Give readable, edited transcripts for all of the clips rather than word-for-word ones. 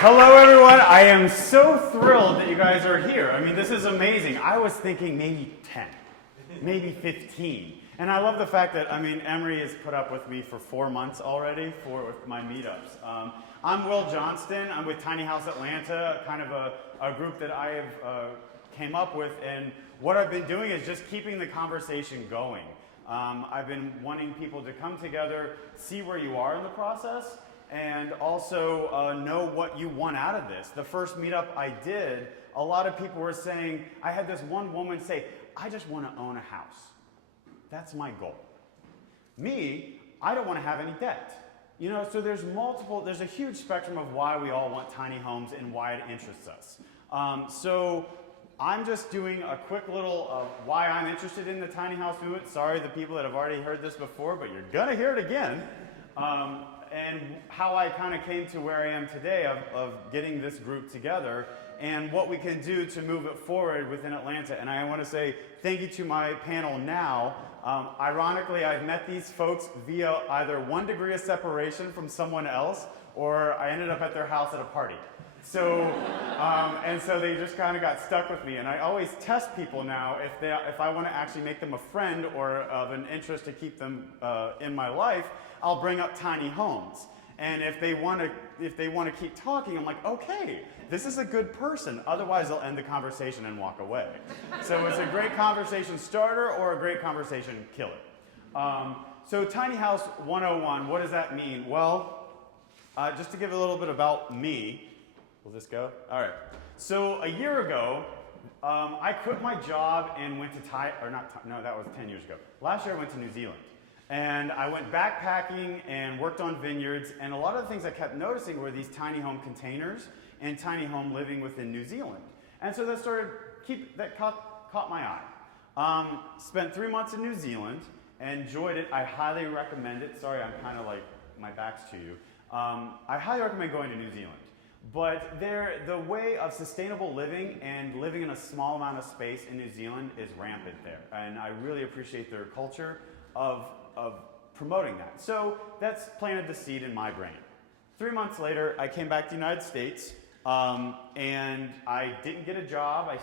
Hello, everyone. I am so thrilled that you guys are here. I mean, this is amazing. I was thinking maybe 10, maybe 15. And I love the fact that, Emery has put up with me for 4 months already with my meetups. I'm Will Johnston. I'm with Tiny House Atlanta, kind of a group that I have came up with. And what I've been doing is just keeping the conversation going. I've been wanting people to come together, see where you are in the process, and also know what you want out of this. The first meetup I did, a lot of people were saying, I had this one woman say, I just want to own a house. That's my goal. Me, I don't want to have any debt. You know, so there's a huge spectrum of why we all want tiny homes and why it interests us. So I'm just doing a quick little why I'm interested in the tiny house movement. Sorry, the people that have already heard this before, but you're gonna hear it again. And how I kind of came to where I am today of getting this group together and what we can do to move it forward within Atlanta. And I want to say thank you to my panel now. Ironically, I've met these folks via either 1 degree of separation from someone else, or I ended up at their house at a party. So, and so they just kind of got stuck with me. And I always test people now if I want to actually make them a friend or of an interest to keep them in my life, I'll bring up tiny homes. And if they want to keep talking, I'm like, okay, this is a good person. Otherwise, they'll end the conversation and walk away. So it's a great conversation starter or a great conversation killer. So Tiny House 101, what does that mean? Well, just to give a little bit about me. Will this go? All right. So a year ago, I quit my job and went to that was 10 years ago. Last year I went to New Zealand. And I went backpacking and worked on vineyards, and a lot of the things I kept noticing were these tiny home containers and tiny home living within New Zealand. And so that caught my eye. Spent 3 months in New Zealand, enjoyed it. I highly recommend it. Sorry, I'm kind of like, my back's to you. I highly recommend going to New Zealand. But the way of sustainable living and living in a small amount of space in New Zealand is rampant there. And I really appreciate their culture of promoting that. So that's planted the seed in my brain. 3 months later, I came back to the United States, and I didn't get a job. I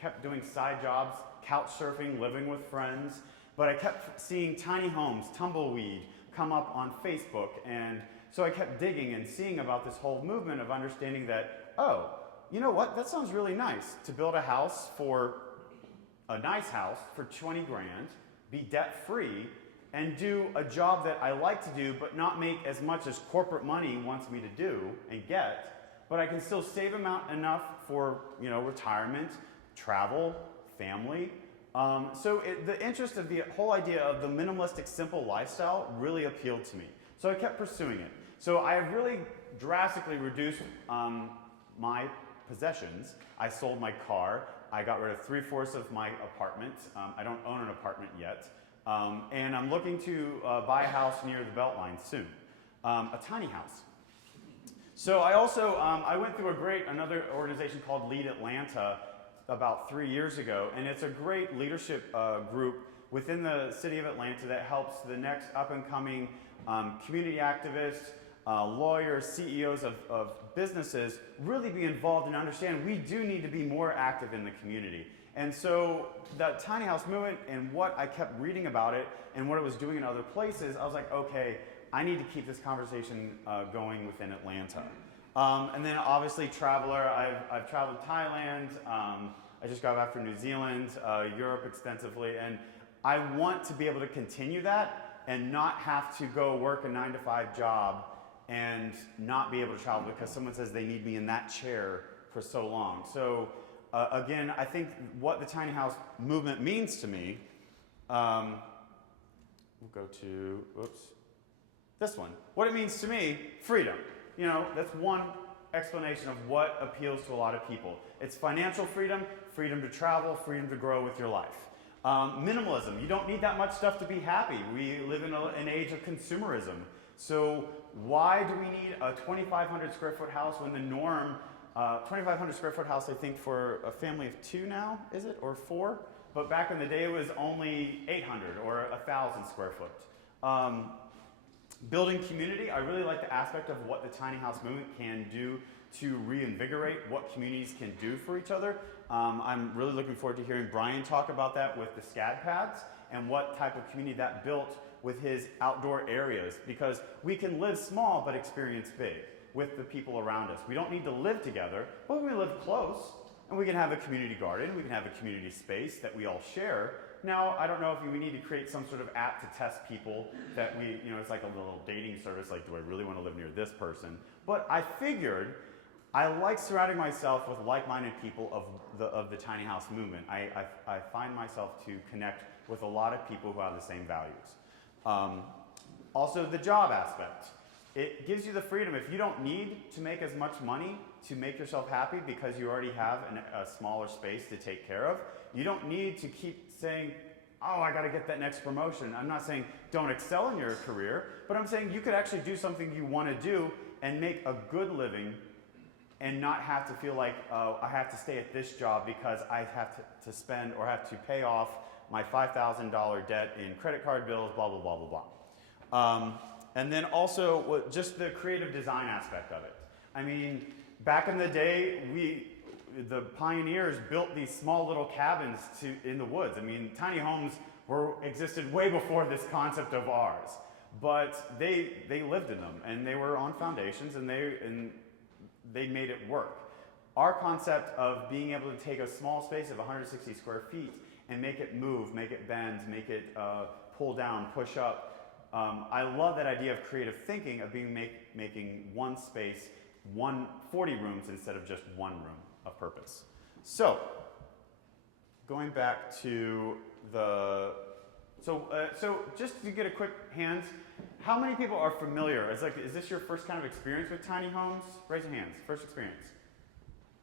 kept doing side jobs, couch surfing, living with friends, but I kept seeing tiny homes, tumbleweed, come up on Facebook, and so I kept digging and seeing about this whole movement of understanding that, oh, you know what, that sounds really nice, to build a nice house for 20 grand, be debt-free, and do a job that I like to do, but not make as much as corporate money wants me to do and get, but I can still save enough for, retirement, travel, family. So the interest of the whole idea of the minimalistic, simple lifestyle really appealed to me. So I kept pursuing it. So I have really drastically reduced my possessions. I sold my car. I got rid of 3/4 of my apartment. I don't own an apartment yet. And I'm looking to buy a house near the Beltline soon, a tiny house. So I also, I went through another organization called Lead Atlanta about 3 years ago, and it's a great leadership group within the city of Atlanta that helps the next up-and-coming community activists, lawyers, CEOs of businesses really be involved and understand we do need to be more active in the community. And so that tiny house movement and what I kept reading about it and what it was doing in other places, I was like, okay, I need to keep this conversation going within Atlanta. And then obviously traveler, I've traveled Thailand, I just got back from New Zealand, Europe extensively, and I want to be able to continue that and not have to go work a 9-to-5 job and not be able to travel because someone says they need me in that chair for so long. So again, I think what the tiny house movement means to me, we'll go to, this one. What it means to me, freedom. That's one explanation of what appeals to a lot of people. It's financial freedom, freedom to travel, freedom to grow with your life. Minimalism, you don't need that much stuff to be happy. We live in an age of consumerism. So why do we need a 2,500 square foot house when the norm, 2,500 square foot house I think for a family of 2 now, is it, or 4? But back in the day it was only 800 or 1,000 square foot. Building community, I really like the aspect of what the tiny house movement can do to reinvigorate what communities can do for each other. I'm really looking forward to hearing Brian talk about that with the SCAD pads and what type of community that built with his outdoor areas, because we can live small but experience big with the people around us. We don't need to live together, but we live close, and we can have a community garden, we can have a community space that we all share. Now, I don't know if we need to create some sort of app to test people that we, it's like a little dating service, like, do I really want to live near this person? But I figured I like surrounding myself with like-minded people of the tiny house movement. I find myself to connect with a lot of people who have the same values. Also, the job aspect. It gives you the freedom. If you don't need to make as much money to make yourself happy because you already have a smaller space to take care of, you don't need to keep saying, oh, I got to get that next promotion. I'm not saying don't excel in your career, but I'm saying you could actually do something you want to do and make a good living and not have to feel like, oh, I have to stay at this job because I have to spend or have to pay off my $5,000 debt in credit card bills, blah, blah, blah, blah, blah. And then also just the creative design aspect of it. I mean, back in the day, the pioneers built these small little cabins in the woods. I mean, tiny homes existed way before this concept of ours, but they lived in them, and they were on foundations, and they made it work. Our concept of being able to take a small space of 160 square feet and make it move, make it bend, make it pull down, push up. I love that idea of creative thinking of making one space, 40 rooms instead of just one room of purpose. So, going back to so just to get a quick hands, how many people are familiar? Is this your first kind of experience with tiny homes? Raise your hands. First experience.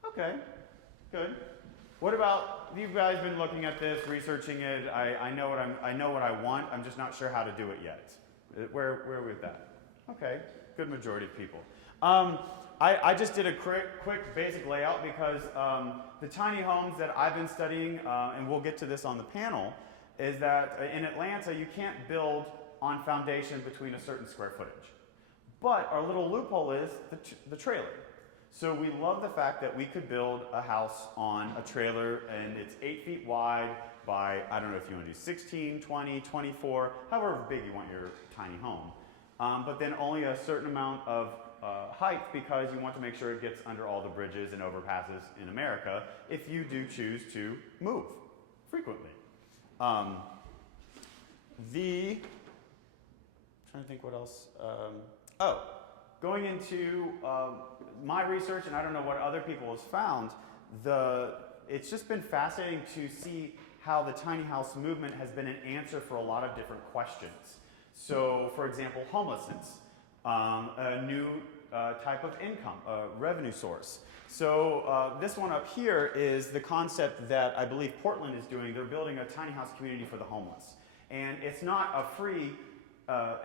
Okay, good. What about, you guys been looking at this, researching it? I know what I want. I'm just not sure how to do it yet. Where are we with that? Okay, good majority of people. I just did a quick basic layout because the tiny homes that I've been studying, and we'll get to this on the panel, is that in Atlanta you can't build on foundation between a certain square footage. But our little loophole is the trailer. So we love the fact that we could build a house on a trailer, and it's 8 feet wide by, I don't know if you want to do 16, 20, 24, however big you want your tiny home. But then only a certain amount of height, because you want to make sure it gets under all the bridges and overpasses in America if you do choose to move frequently. I'm trying to think what else. Going into my research, and I don't know what other people have found, it's just been fascinating to see how the tiny house movement has been an answer for a lot of different questions. So, for example, homelessness, a new type of income, revenue source. So this one up here is the concept that I believe Portland is doing. They're building a tiny house community for the homeless. And it's not a free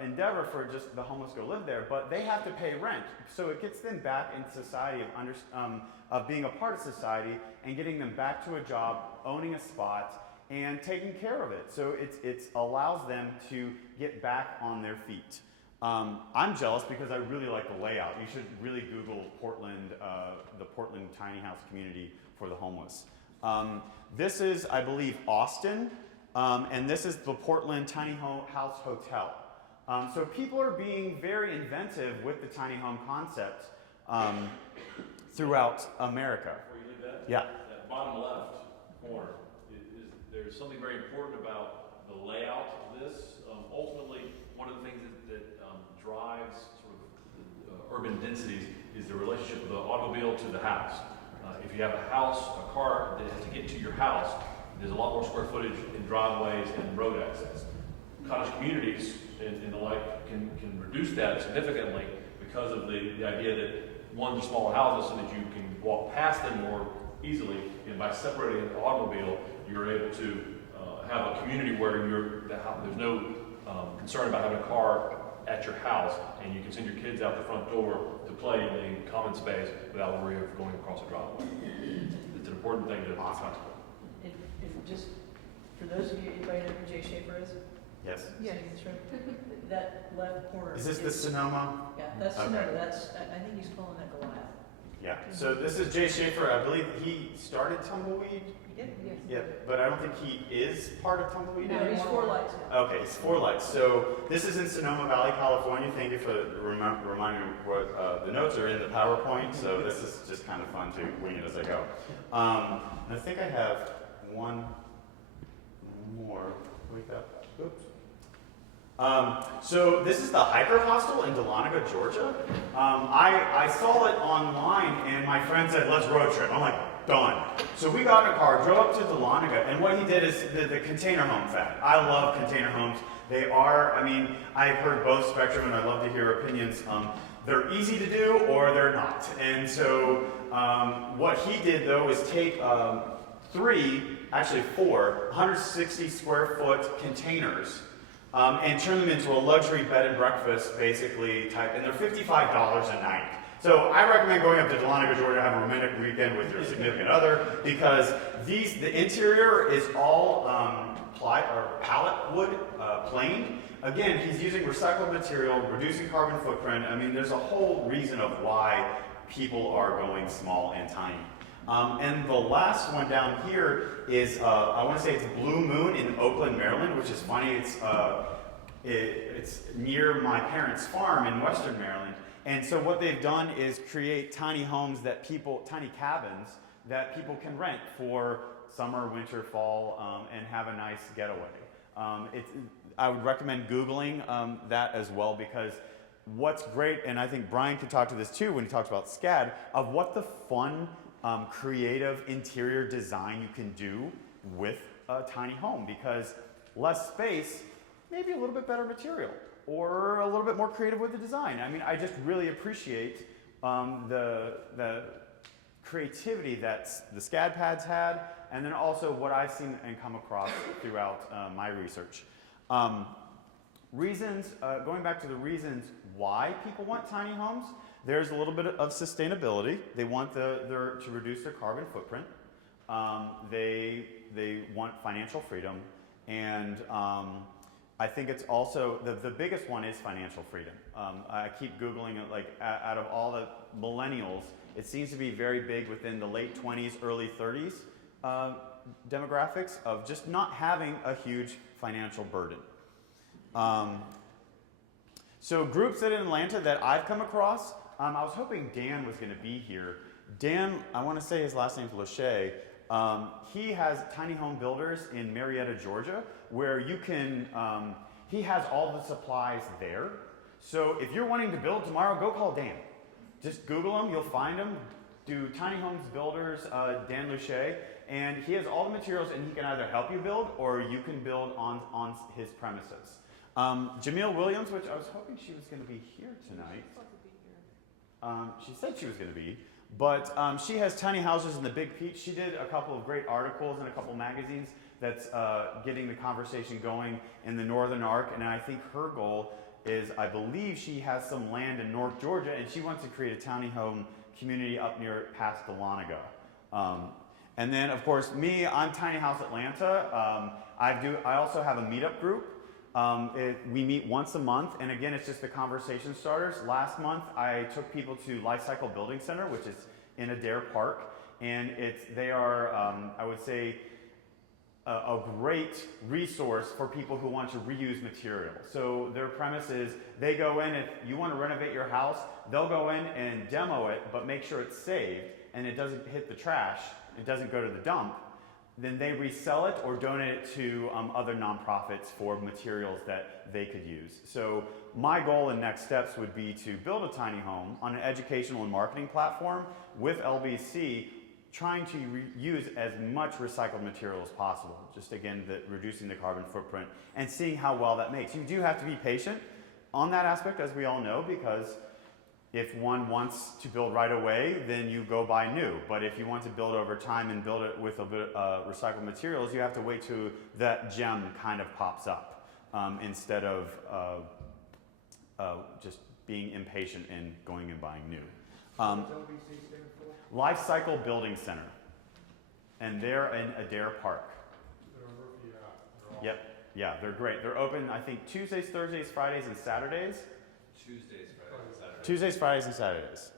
endeavor for just the homeless to go live there, but they have to pay rent. So it gets them back in society of being a part of society and getting them back to a job, owning a spot, and taking care of it. So it allows them to get back on their feet. I'm jealous because I really like the layout. You should really Google Portland, the Portland tiny house community for the homeless. This is, I believe, Austin, and this is the Portland Tiny House Hotel. So people are being very inventive with the tiny home concept throughout America. Before you leave that, yeah. That bottom left corner, there's something very important about the layout of this. Ultimately, one of the things that drives sort of urban densities is the relationship of the automobile to the house. If you have a car that has to get to your house, there's a lot more square footage in driveways and road access. Cottage communities and the like can reduce that significantly because of the idea that, one, they're smaller houses so that you can walk past them more easily, and by separating the automobile, you're able to have a community where there's no concern about having a car at your house, and you can send your kids out the front door to play in the common space without worry of going across a driveway. It's an important thing to contemplate. And just for those of you, anybody know who Jay Schaefer is? Yes. Yeah. That left corner. Is this the Sonoma? Yeah, that's okay. Sonoma. I think he's calling that Goliath. Yeah. So this is Jay Schaefer. I believe he started Tumbleweed. He did? Yes. Yeah, but I don't think he is part of Tumbleweed No, he's anymore. 4 Lights now. Okay, it's 4 Lights. So this is in Sonoma Valley, California. Thank you for reminding me what the notes are in the PowerPoint. So this is just kind of fun to wing it as I go. I think I have one more. Wake up. Oops. So this is the Hiker Hostel in Dahlonega, Georgia. I saw it online, and my friend said, "Let's road trip." I'm like, done. So we got in a car, drove up to Dahlonega, and what he did is the container home fact. I love container homes. They are, I mean, I've heard both spectrum, and I'd love to hear opinions. They're easy to do, or they're not. And so what he did, though, is take 4 160 square foot containers and turn them into a luxury bed and breakfast, basically, type, and they're $55 a night. So I recommend going up to Dahlonega, Georgia, have a romantic weekend with your significant other, because the interior is all pallet wood, planed. Again, he's using recycled material, reducing carbon footprint. I mean, there's a whole reason of why people are going small and tiny. And the last one down here is, I want to say it's Blue Moon in Oakland, Maryland, which is funny. It's near my parents' farm in Western Maryland. And so what they've done is create tiny homes tiny cabins that people can rent for summer, winter, fall, and have a nice getaway. I would recommend Googling that as well, because what's great, and I think Brian could talk to this too when he talks about SCAD, of what the fun, creative interior design you can do with a tiny home, because less space, maybe a little bit better material, or a little bit more creative with the design. I mean, I just really appreciate the creativity that the SCAD pads had, and then also what I've seen and come across throughout my research. Going back to the reasons why people want tiny homes, there's a little bit of sustainability. They want to reduce their carbon footprint. They want financial freedom, and I think it's also, the biggest one is financial freedom. I keep Googling it, like out of all the millennials, it seems to be very big within the late 20s, early 30s demographics of just not having a huge financial burden. So groups in Atlanta that I've come across, I was hoping Dan was going to be here. Dan, I want to say his last name's Lachey. He has tiny home builders in Marietta, Georgia, where you can, he has all the supplies there. So if you're wanting to build tomorrow, go call Dan. Just Google him, you'll find him. Do Tiny Homes Builders, Dan Lachey, and he has all the materials, and he can either help you build, or you can build on his premises. Jamil Williams, which I was hoping she was going to be here tonight. She said she was going to be. But she has tiny houses in the Big Peach. She did a couple of great articles in a couple of magazines that's getting the conversation going in the Northern Arc. And I think her goal is, I believe she has some land in North Georgia, and she wants to create a tiny home community up near past Dahlonega. And then, of course, me, I'm Tiny House Atlanta. I also have a meetup group. We meet once a month, and again, it's just the conversation starters. Last month, I took people to Life Cycle Building Center, which is in Adair Park, and they are, I would say, a great resource for people who want to reuse material. So their premise is, they go in, if you want to renovate your house, they'll go in and demo it, but make sure it's saved, and it doesn't hit the trash, it doesn't go to the dump. Then they resell it or donate it to other nonprofits for materials that they could use. So my goal and next steps would be to build a tiny home on an educational and marketing platform with LBC, trying to use as much recycled material as possible. Just again, reducing the carbon footprint and seeing how well that makes. You do have to be patient on that aspect, as we all know, because if one wants to build right away, then you go buy new. But if you want to build over time and build it with a bit recycled materials, you have to wait till that gem kind of pops up instead of just being impatient and going and buying new. Life Cycle Building Center, and they're in Adair Park. Yep, yeah, they're great. They're open, I think, Tuesdays, Thursdays, Fridays, and Saturdays. Tuesdays, Fridays, and Saturdays. Tuesdays, Fridays, and Saturdays.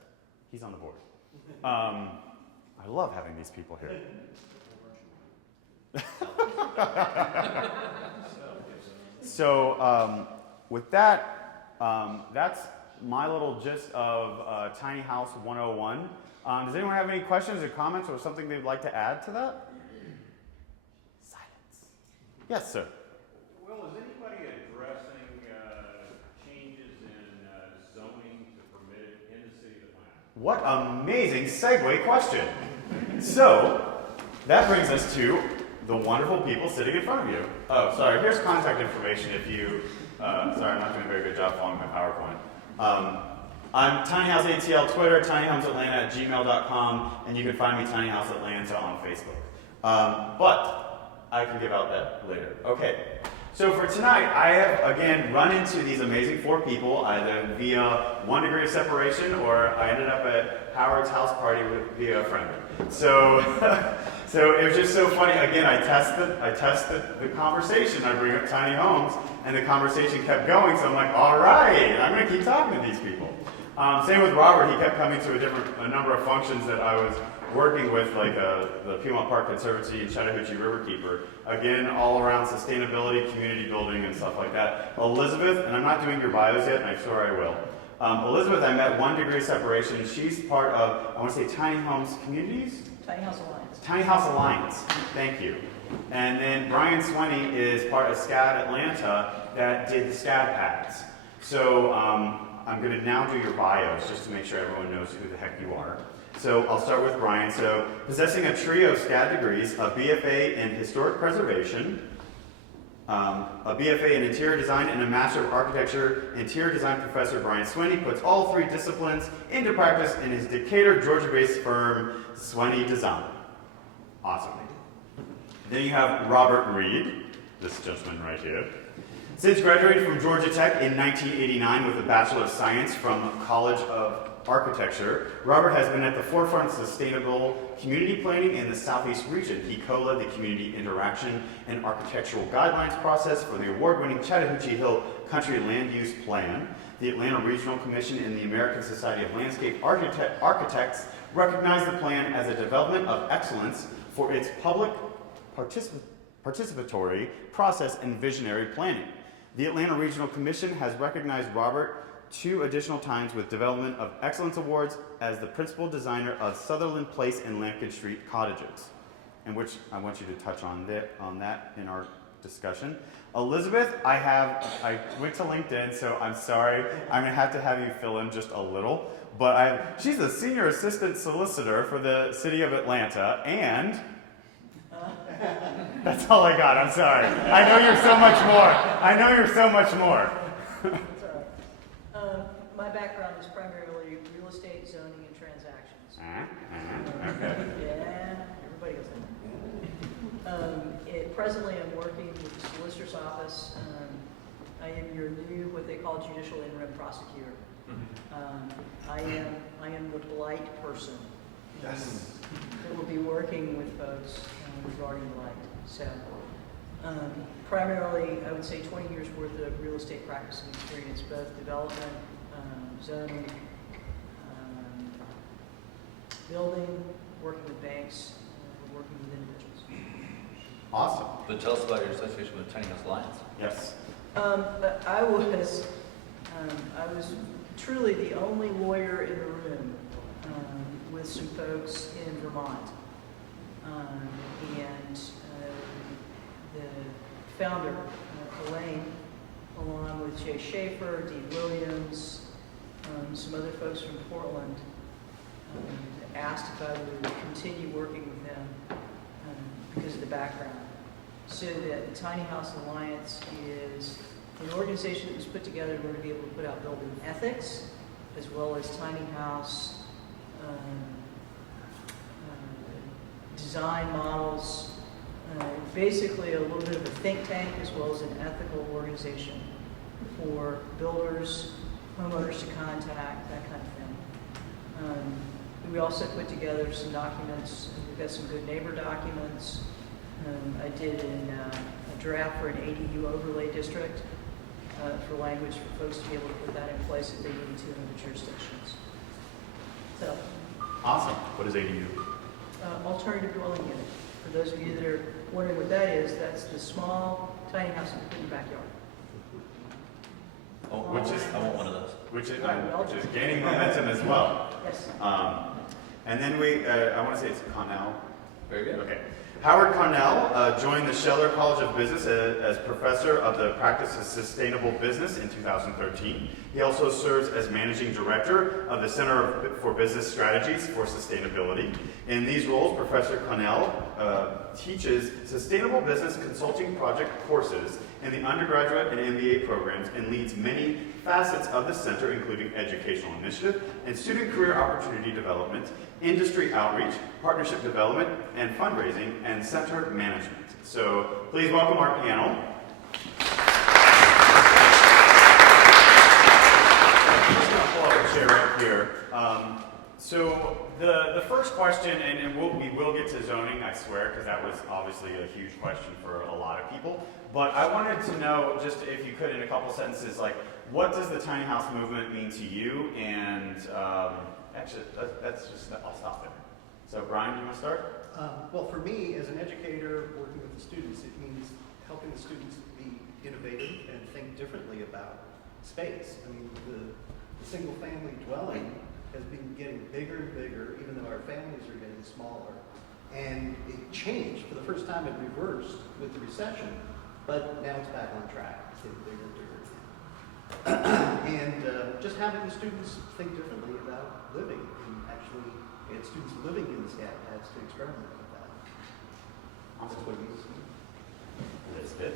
He's on the board. I love having these people here. So with that, that's my little gist of Tiny House 101. Does anyone have any questions or comments or something they'd like to add to that? Silence. Yes, sir. Well, is anybody addressing changes in zoning to permit it in the city of Atlanta? What amazing segue question. So that brings us to the wonderful people sitting in front of you. Oh, sorry, here's contact information if you, sorry, I'm not doing a very good job following my PowerPoint. I'm Tiny House ATL Twitter, tinyhouseatlanta@gmail.com, and you can find me Tiny House Atlanta on Facebook. But I can give out that later. Okay, so for tonight, I have again run into these amazing 4 people, either via 1 degree of separation, or I ended up at Howard's house party via a friend. So, so it was just so funny. Again, I tested the conversation. I bring up tiny homes, and the conversation kept going. So I'm like, all right, I'm going to keep talking to these people. Same with Robert. He kept coming to a number of functions that I was working with, like the Piedmont Park Conservancy and Chattahoochee Riverkeeper. Again, all around sustainability, community building, and stuff like that. Elizabeth, and I'm not doing your bios yet, and I'm sure I will. Elizabeth, I met 1 degree of separation. She's part of, I want to say, Tiny Homes Communities? Tiny House Alliance. Tiny House Alliance. Thank you. And then Brian Swenny is part of SCAD Atlanta that did the SCAD pads. So I'm going to now do your bios just to make sure everyone knows who the heck you are. So I'll start with Brian. So possessing a trio of SCAD degrees, a BFA in Historic Preservation, a BFA in Interior Design, and a Master of Architecture, Interior Design Professor Brian Swenny puts all 3 disciplines into practice in his Decatur, Georgia-based firm, Swenny Design. Awesome. Then you have Robert Reed, this gentleman right here. Since graduating from Georgia Tech in 1989 with a Bachelor of Science from College of Architecture, Robert has been at the forefront of sustainable community planning in the Southeast region. He co-led the Community Interaction and Architectural Guidelines process for the award-winning Chattahoochee Hill Country Land Use Plan. The Atlanta Regional Commission and the American Society of Landscape Architects recognized the plan as a development of excellence for its public participatory process and visionary planning. The Atlanta Regional Commission has recognized Robert 2 additional times with Development of Excellence Awards as the principal designer of Sutherland Place and Lampkin Street cottages, in which I want you to touch on that in our discussion. Elizabeth, I went to LinkedIn, so I'm sorry. I'm going to have you fill in just a little. But she's a senior assistant solicitor for the city of Atlanta, and that's all I got. I'm sorry. I know you're so much more. That's all right. My background is primarily real estate, zoning, and transactions. Okay. Yeah, everybody goes there. Presently, I'm working with the solicitor's office. I am your new, what they call judicial interim prosecutor. I am the polite person. Yes. That will be working with folks regarding blight. So, primarily, I would say 20 years worth of real estate practice and experience, both development, zoning, building, working with banks, working with individuals. Awesome. So tell us about your association with Tiny House Alliance. Yes. I was truly the only lawyer in the room with some folks in Vermont. And the founder, Elaine, along with Jay Schaefer, Dean Williams, some other folks from Portland, asked if I would continue working with them because of the background. So that the Tiny House Alliance is an organization that was put together in order to be able to put out building ethics, as well as tiny house design models, basically a little bit of a think tank as well as an ethical organization for builders, homeowners to contact, that kind of thing. We also put together some documents. We've got some good neighbor documents. I did a draft for an ADU overlay district for language for folks to be able to put that in place if they need to in other jurisdictions. So Awesome. What is ADU? Alternative dwelling unit. For those of you that are wondering what that is, that's the small tiny house you put in your backyard. Oh, Which is- I want one of those. Which is gaining momentum as well. Yes. And then I want to say it's Connell. Very good. Okay. Howard Cornell joined the Scheller College of Business as professor of the practice of sustainable business in 2013. He also serves as managing director of the Center for Business Strategies for Sustainability. In these roles, Professor Cornell teaches sustainable business consulting project courses in the undergraduate and MBA programs and leads many facets of the center, including educational initiative and student career opportunity development, industry outreach, partnership development, and fundraising, and center management. So please welcome our panel. I'm just going to pull out a chair right here. So the first question, and we will get to zoning, I swear, because that was obviously a huge question for a lot of people. But I wanted to know, just if you could, in a couple sentences, like, what does the tiny house movement mean to you? And actually, I'll stop there. So Brian, do you want to start? Well, for me, as an educator working with the students, it means helping the students be innovative and think differently about space. I mean, the single-family dwelling has been getting bigger and bigger, even though our families are getting smaller. And it changed for the first time. It reversed with the recession, but now it's back on track. It's getting bigger and bigger. And just having the students think differently about living and actually get students living in the habitats to experiment with that. That's what it means to me. That's good.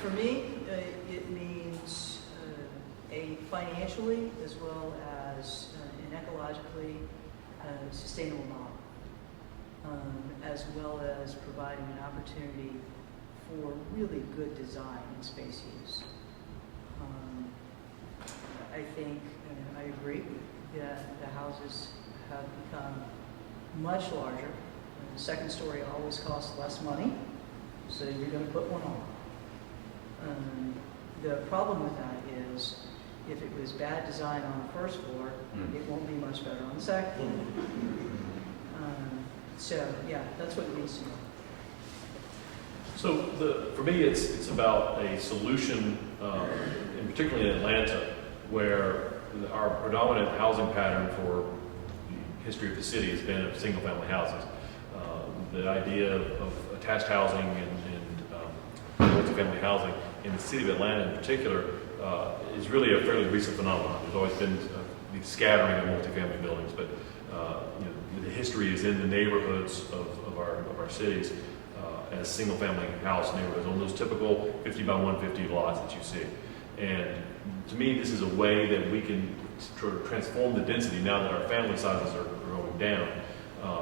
For me, it means a financially as well as an ecologically sustainable model, as well as providing an opportunity for really good design and space use. I think, and I agree, that the houses have become much larger. The second story always costs less money, so you're going to put one on. The problem with that is, if it was bad design on the first floor, it won't be much better on the second floor. So yeah, that's what it means to me. So for me, it's about a solution, and particularly in Atlanta, where our predominant housing pattern for the history of the city has been of single-family houses. The idea of attached housing and multifamily housing in the city of Atlanta in particular is really a fairly recent phenomenon. There's always been the scattering of multifamily buildings, but the history is in the neighborhoods of our cities as single-family house neighborhoods on those typical 50 by 150 lots that you see. And to me, this is a way that we can sort of transform the density now that our family sizes are going down.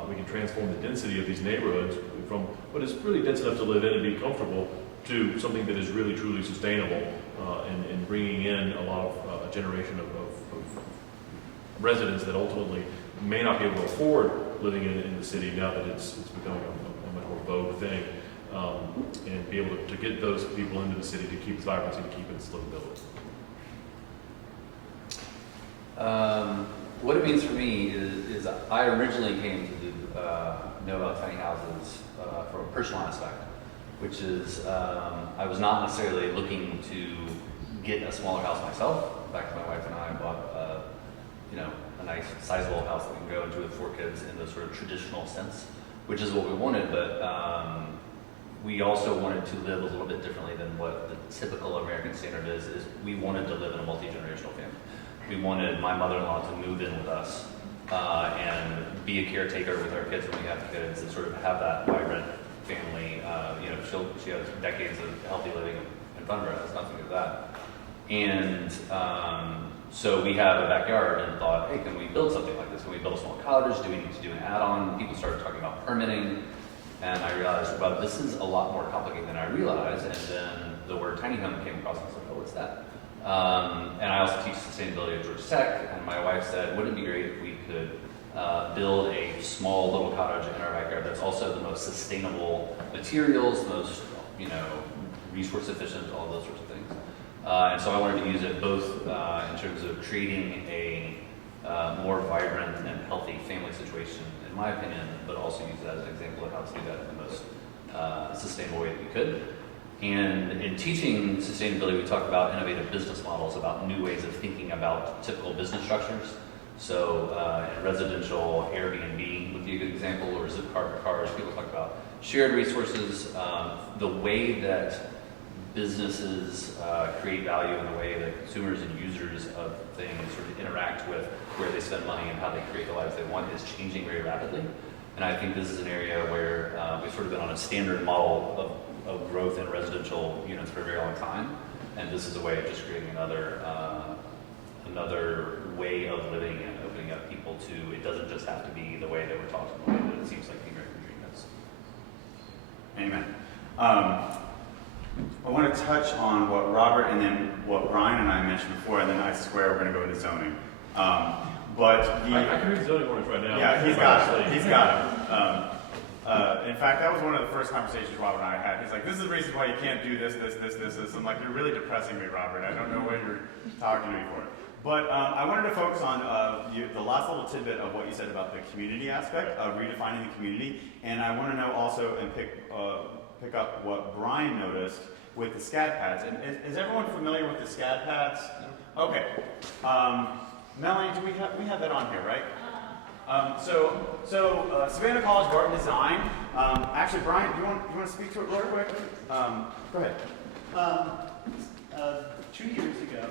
We can transform the density of these neighborhoods from what is really dense enough to live in and be comfortable to something that is really truly sustainable and bringing in a lot of a generation of residents that ultimately may not be able to afford living in the city now that it's becoming a much more vogue thing, and be able to get those people into the city to keep its vibrancy, to keep its livability. What it means for me is I originally came to know about tiny houses from a personal aspect, which is I was not necessarily looking to get a smaller house myself. In fact, my wife and I bought a nice sizable house that we can go into with 4 kids in the sort of traditional sense, which is what we wanted, but we also wanted to live a little bit differently than what the typical American standard is we wanted to live in a multi-generational family. We wanted my mother-in-law to move in with us and be a caretaker with our kids when we have kids and sort of have that vibrant family. She has decades of healthy living in front of her. That's nothing like that. And so we have a backyard and thought, hey, can we build something like this? Can we build a small cottage? Do we need to do an add-on? People started talking about permitting. And I realized, well, this is a lot more complicated than I realized. And then the word tiny home came across and I was like, oh, what's that? And I also teach sustainability at Georgia Tech, and my wife said, wouldn't it be great if we could build a small little cottage in our backyard that's also the most sustainable materials, most resource efficient, all those sorts of things. And so I wanted to use it both in terms of creating a more vibrant and healthy family situation, in my opinion, but also use that as an example of how to do that in the most sustainable way that we could. And in teaching sustainability, we talk about innovative business models, about new ways of thinking about typical business structures. So in residential, Airbnb would be a good example, or Zipcar cars. People talk about shared resources, the way that businesses create value, and the way that consumers and users of things sort of interact with where they spend money and how they create the lives they want is changing very rapidly. And I think this is an area where we've sort of been on a standard model of growth in residential units for a very long time. And this is a way of just creating another way of living and opening up people to, it doesn't just have to be the way that we're talking about, that it seems like the American dream is. Amen. I want to touch on what Robert and then what Brian and I mentioned before, and then I swear we're going to go into zoning. But the, I can read zoning ordinance right now. yeah, he's got it. He's got it. In fact, that was one of the first conversations Robert and I had. He's like, "This is the reason why you can't do this, this, this, this, this." I'm like, "You're really depressing me, Robert. I don't know what you're talking to me for." But I wanted to focus on the last little tidbit of what you said about the community aspect of redefining the community, and I want to know also and pick up what Brian noticed with the SCAD pads. And is everyone familiar with the SCAD pads? Okay. Melanie, do we have that on here, right? Savannah College of Art and Design. Actually, Brian, do you want to speak to it real quick? Go ahead. 2 years ago,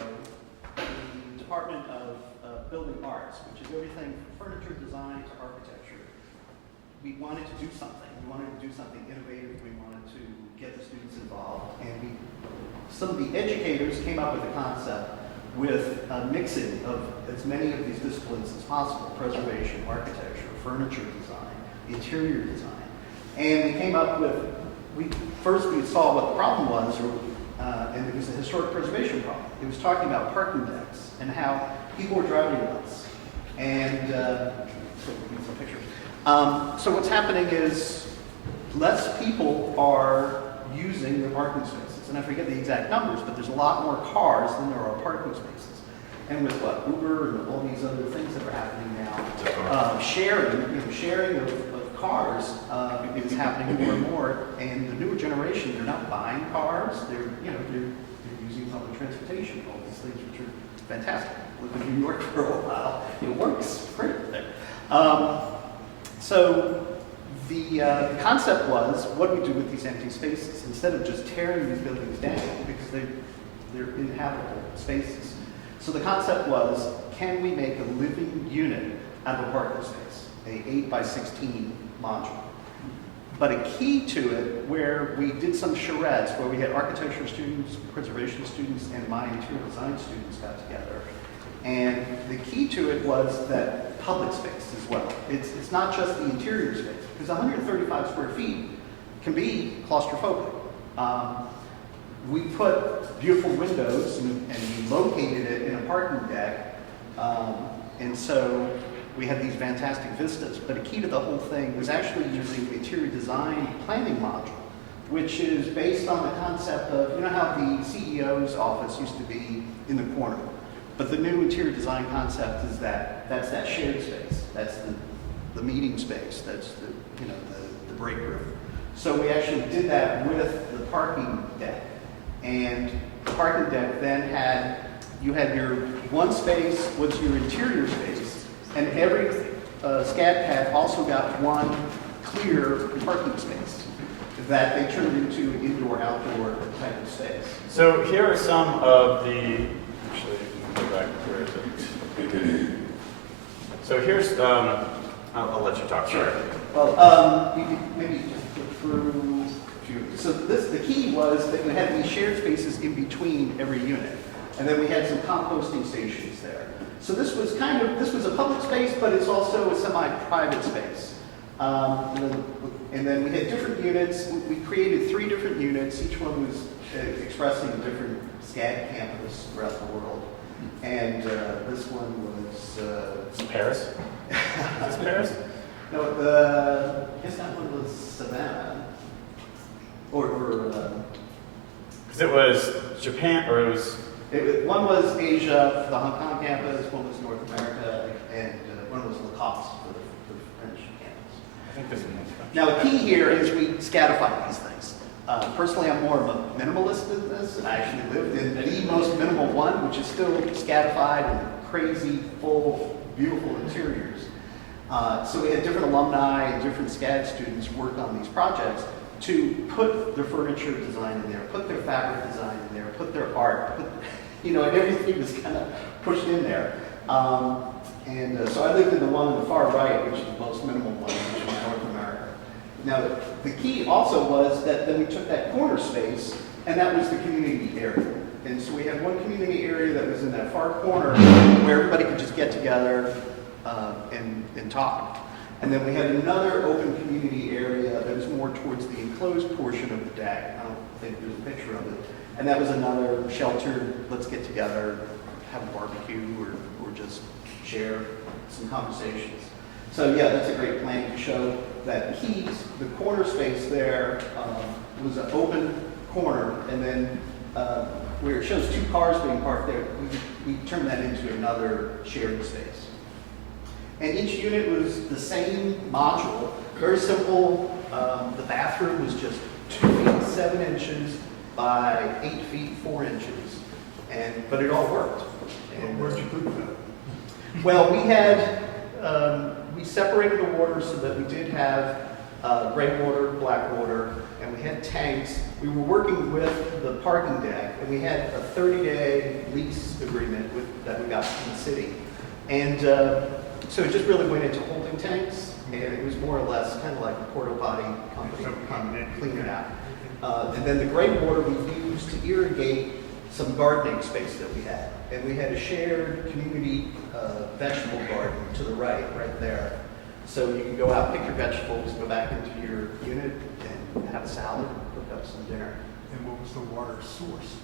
the Department of Building Arts, which is everything from furniture design to architecture, we wanted to do something. We wanted to do something innovative. We wanted to get the students involved. And some of the educators came up with a concept with a mixing of as many of these disciplines as possible: preservation, architecture, furniture design, interior design. And we came up with, we saw what the problem was, and it was a historic preservation problem. It was talking about parking decks and how people were driving nuts. And some pictures. So what's happening is less people are using the parking spaces. And I forget the exact numbers, but there's a lot more cars than there are parking spaces. And with what, Uber and all these other things that are happening now, sharing of cars is happening more and more. And the newer generation, they're not buying cars. They're using public transportation, all these things, which are fantastic. Lived in New York for a while, it works great there. So the concept was, what do we do with these empty spaces? Instead of just tearing these buildings down, because they're inhabitable spaces. So the concept was, can we make a living unit out of a parking space, a 8x16 module? But a key to it, where we did some charrettes, where we had architecture students, preservation students, and my interior design students got together. And the key to it was that public space as well. It's not just the interior space, because 135 square feet can be claustrophobic. We put beautiful windows and we located it in a parking deck. And so we had these fantastic vistas. But a key to the whole thing was actually using the interior design planning module, which is based on the concept of, you know how the CEO's office used to be in the corner. But the new interior design concept is that's that shared space. That's the meeting space. That's the break room. So we actually did that with the parking deck. And the parking deck then had your one space was your interior space, and every SCAD pad also got one clear parking space that they turned into indoor-outdoor type of space. So here are some of the. Actually, go back. Where is it? So here's. I'll let you talk. Sure. Well, you could maybe just flip through. So the key was that we had these shared spaces in between every unit, and then we had some composting stations there. So this was a public space, but it's also a semi-private space. And then we had different units. We created 3 different units. Each one was expressing a different SCAD campus throughout the world. And this one was Paris. Is this Paris? No, I guess that one was Savannah. Or Because it was Japan, or it One was Asia for the Hong Kong campus, one was North America, and one was Lacoste for the French campus. I think this is next. Now, the key here is we scatify these things. Personally, I'm more of a minimalist in this, and I actually lived in the most minimal one, which is still scatified and crazy, full, beautiful interiors. So we had different alumni and different SCAD students work on these projects to put their furniture design in there, put their fabric design in there, put their art, and everything was kind of pushed in there. So I lived in the one on the far right, which is the most minimal one, which is North America. Now, the key also was that then we took that corner space, and that was the community area. And so we had one community area that was in that far corner where everybody could just get together and talk. And then we had another open community area that was more towards the enclosed portion of the deck. I don't think there's a picture of it. And that was another sheltered, let's get together, have a barbecue, or just share some conversations. So yeah, that's a great plan to show that keys, the corner space there was an open corner, and then where it shows 2 cars being parked there, we turned that into another shared space. And each unit was the same module, very simple. The bathroom was just 2 feet 7 inches by 8 feet 4 inches, but it all worked. And where'd you put that? well, we had we separated the water so that we did have gray water, black water, and we had tanks. We were working with the parking deck, and we had a 30-day lease agreement that we got from the city. And so it just really went into holding tanks, and it was more or less kind of like a porta potty company clean it out. And then the gray water we used to irrigate some gardening space that we had. And we had a shared community vegetable garden to the right there. So you can go out, pick your vegetables, go back into your unit, and have a salad, cook up some dinner. And what was the water source?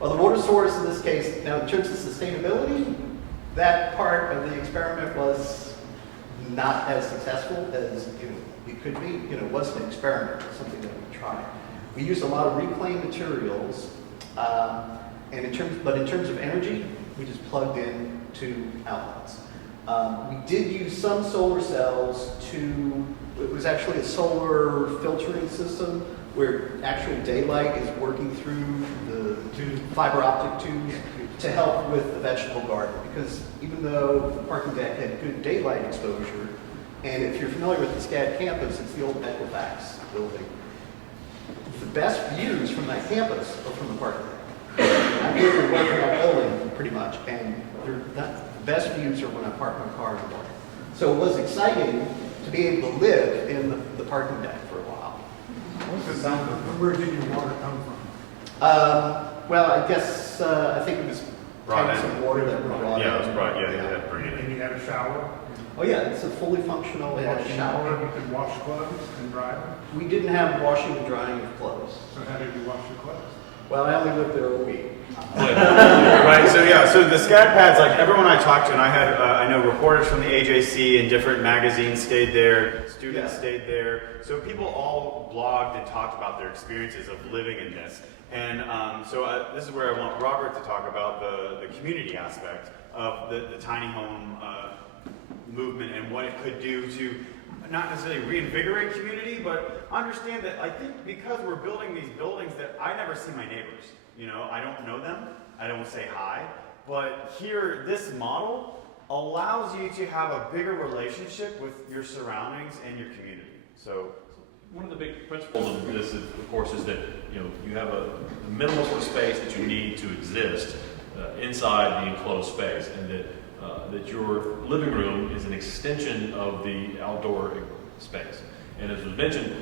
Well, the water source in this case, now in terms of sustainability, that part of the experiment was not as successful as it could be. It wasn't an experiment, it was something that we tried. We used a lot of reclaimed materials, and in terms of energy, we just plugged in 2 outlets. We did use some solar cells it was actually a solar filtering system where actual daylight is working through the fiber optic tubes to help with the vegetable garden. Because even though the parking deck had good daylight exposure, and if you're familiar with the SCAD campus, it's the old Equifax building. The best views from that campus are from the parking deck. I'm here to work in that building pretty much, and the best views are when I park my car in the morning. So it was exciting to be able to live in the parking deck for a while. Where did your water come from? Well, I guess I think it was Brought tanks in. of water that were brought in. Yeah, it was brought. Yeah, they had to bring it in. And you had a shower? Oh yeah, it's a fully functional. It had a Washing shower. You could wash clothes and dry them? We didn't have washing and drying of clothes. So how did you wash your clothes? Well, I only lived there a week. Right, so the SCAD pads, like everyone I talked to, and I had, I know reporters from the AJC and different magazines stayed there, students stayed there, so people all blogged and talked about their experiences of living in this. And this is where I want Robert to talk about the community aspect of the tiny home movement and what it could do to not necessarily reinvigorate community, but understand that I think because we're building these buildings that I never see my neighbors. I don't know them, I don't say hi, but here, this model allows you to have a bigger relationship with your surroundings and your community. So, one of the big principles of this, of course, is that you have a minimal sort of space that you need to exist inside the enclosed space, and that your living room is an extension of the outdoor space. And as was mentioned,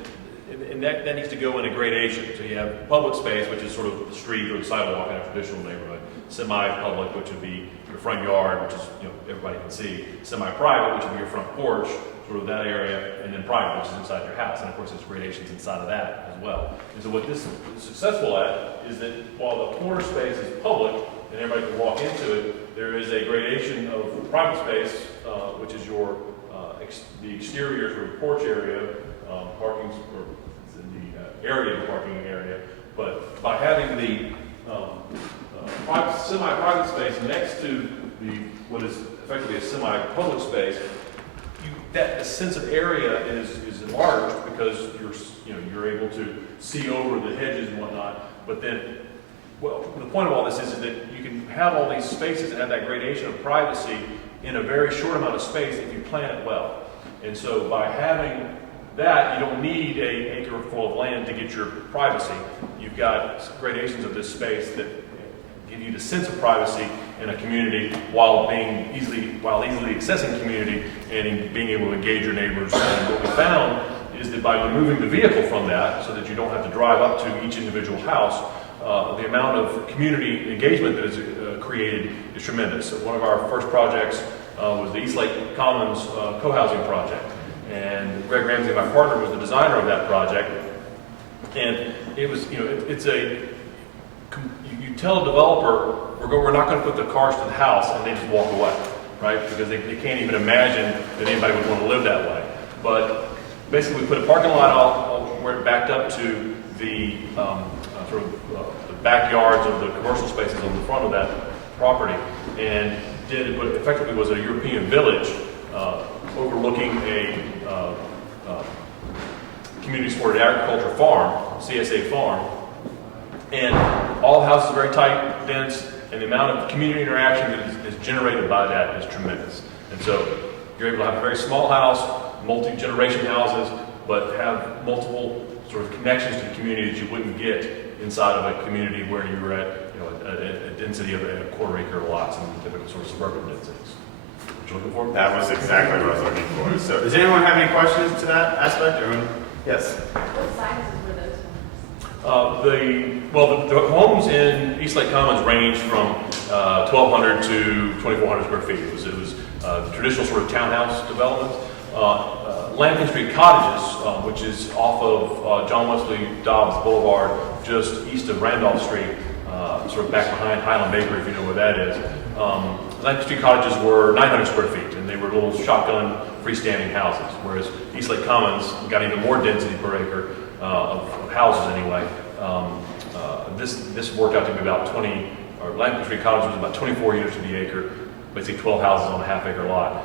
and that needs to go in a gradation. So you have public space, which is sort of the street or the sidewalk in a traditional neighborhood. Semi-public, which would be your front yard, which is everybody can see. Semi-private, which would be your front porch, sort of that area, and then private, which is inside your house. And of course, there's gradations inside of that as well. And so what this is successful at is that while the corner space is public and everybody can walk into it, there is a gradation of private space, which is your the exterior sort of porch area, parking, or in the area of the parking area. But by having the semi-private space next to what is effectively a semi-public space, the sense of area is enlarged because you're able to see over the hedges and whatnot. But then, well, the point of all this is that you can have all these spaces and have that gradation of privacy in a very short amount of space if you plan it well. And so by having that, you don't need an acre full of land to get your privacy. You've got gradations of this space that give you the sense of privacy in a community while easily accessing community and being able to engage your neighbors. And what we found is that by removing the vehicle from that, so that you don't have to drive up to each individual house, the amount of community engagement that is created is tremendous. So one of our first projects was the East Lake Commons co-housing project. And Greg Ramsey, my partner, was the designer of that project. And it was, you tell a developer, we're not going to put the cars to the house, and they just walk away, right? Because they can't even imagine that anybody would want to live that way. But basically, we put a parking lot out where it backed up to the the backyards of the commercial spaces on the front of that property, and did what effectively was a European village overlooking a community-supported agriculture farm, CSA farm. And all houses are very tight, dense, and the amount of community interaction that is generated by that is tremendous. And so you're able to have a very small house, multi-generation houses, but have multiple sort of connections to the community that you wouldn't get inside of a community where you were at a density of a quarter-acre lots and typical sort of suburban densities. What you looking for? That was exactly what I was looking for. So does anyone have any questions to that aspect? Yes? What sizes were those The homes in East Lake Commons range from 1,200 to 2,400 square feet. It was the traditional sort of townhouse development. Lampkin Street Cottages, which is off of John Wesley Dobbs Boulevard, just east of Randolph Street, sort of back behind Highland Bakery, if you know where that is. Lampkin Street Cottages were 900 square feet, and they were little shotgun freestanding houses, whereas East Lake Commons got even more density per acre of houses anyway. This worked out to be about 20, or Lampkin Street Cottage was about 24 units to the acre, basically 12 houses on a half-acre lot.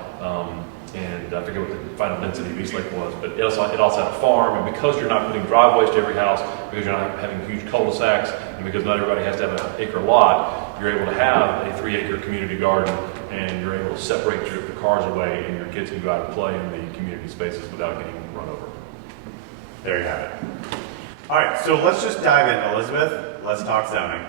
And I forget what the final density of East Lake was, but it also had a farm, and because you're not putting driveways to every house, because you're not having huge cul-de-sacs, and because not everybody has to have an acre lot, you're able to have a 3-acre community garden, and you're able to separate the cars away, and your kids can go out and play in the community spaces without getting run over. There you have it. All right, so let's just dive in, Elizabeth. Let's talk zoning.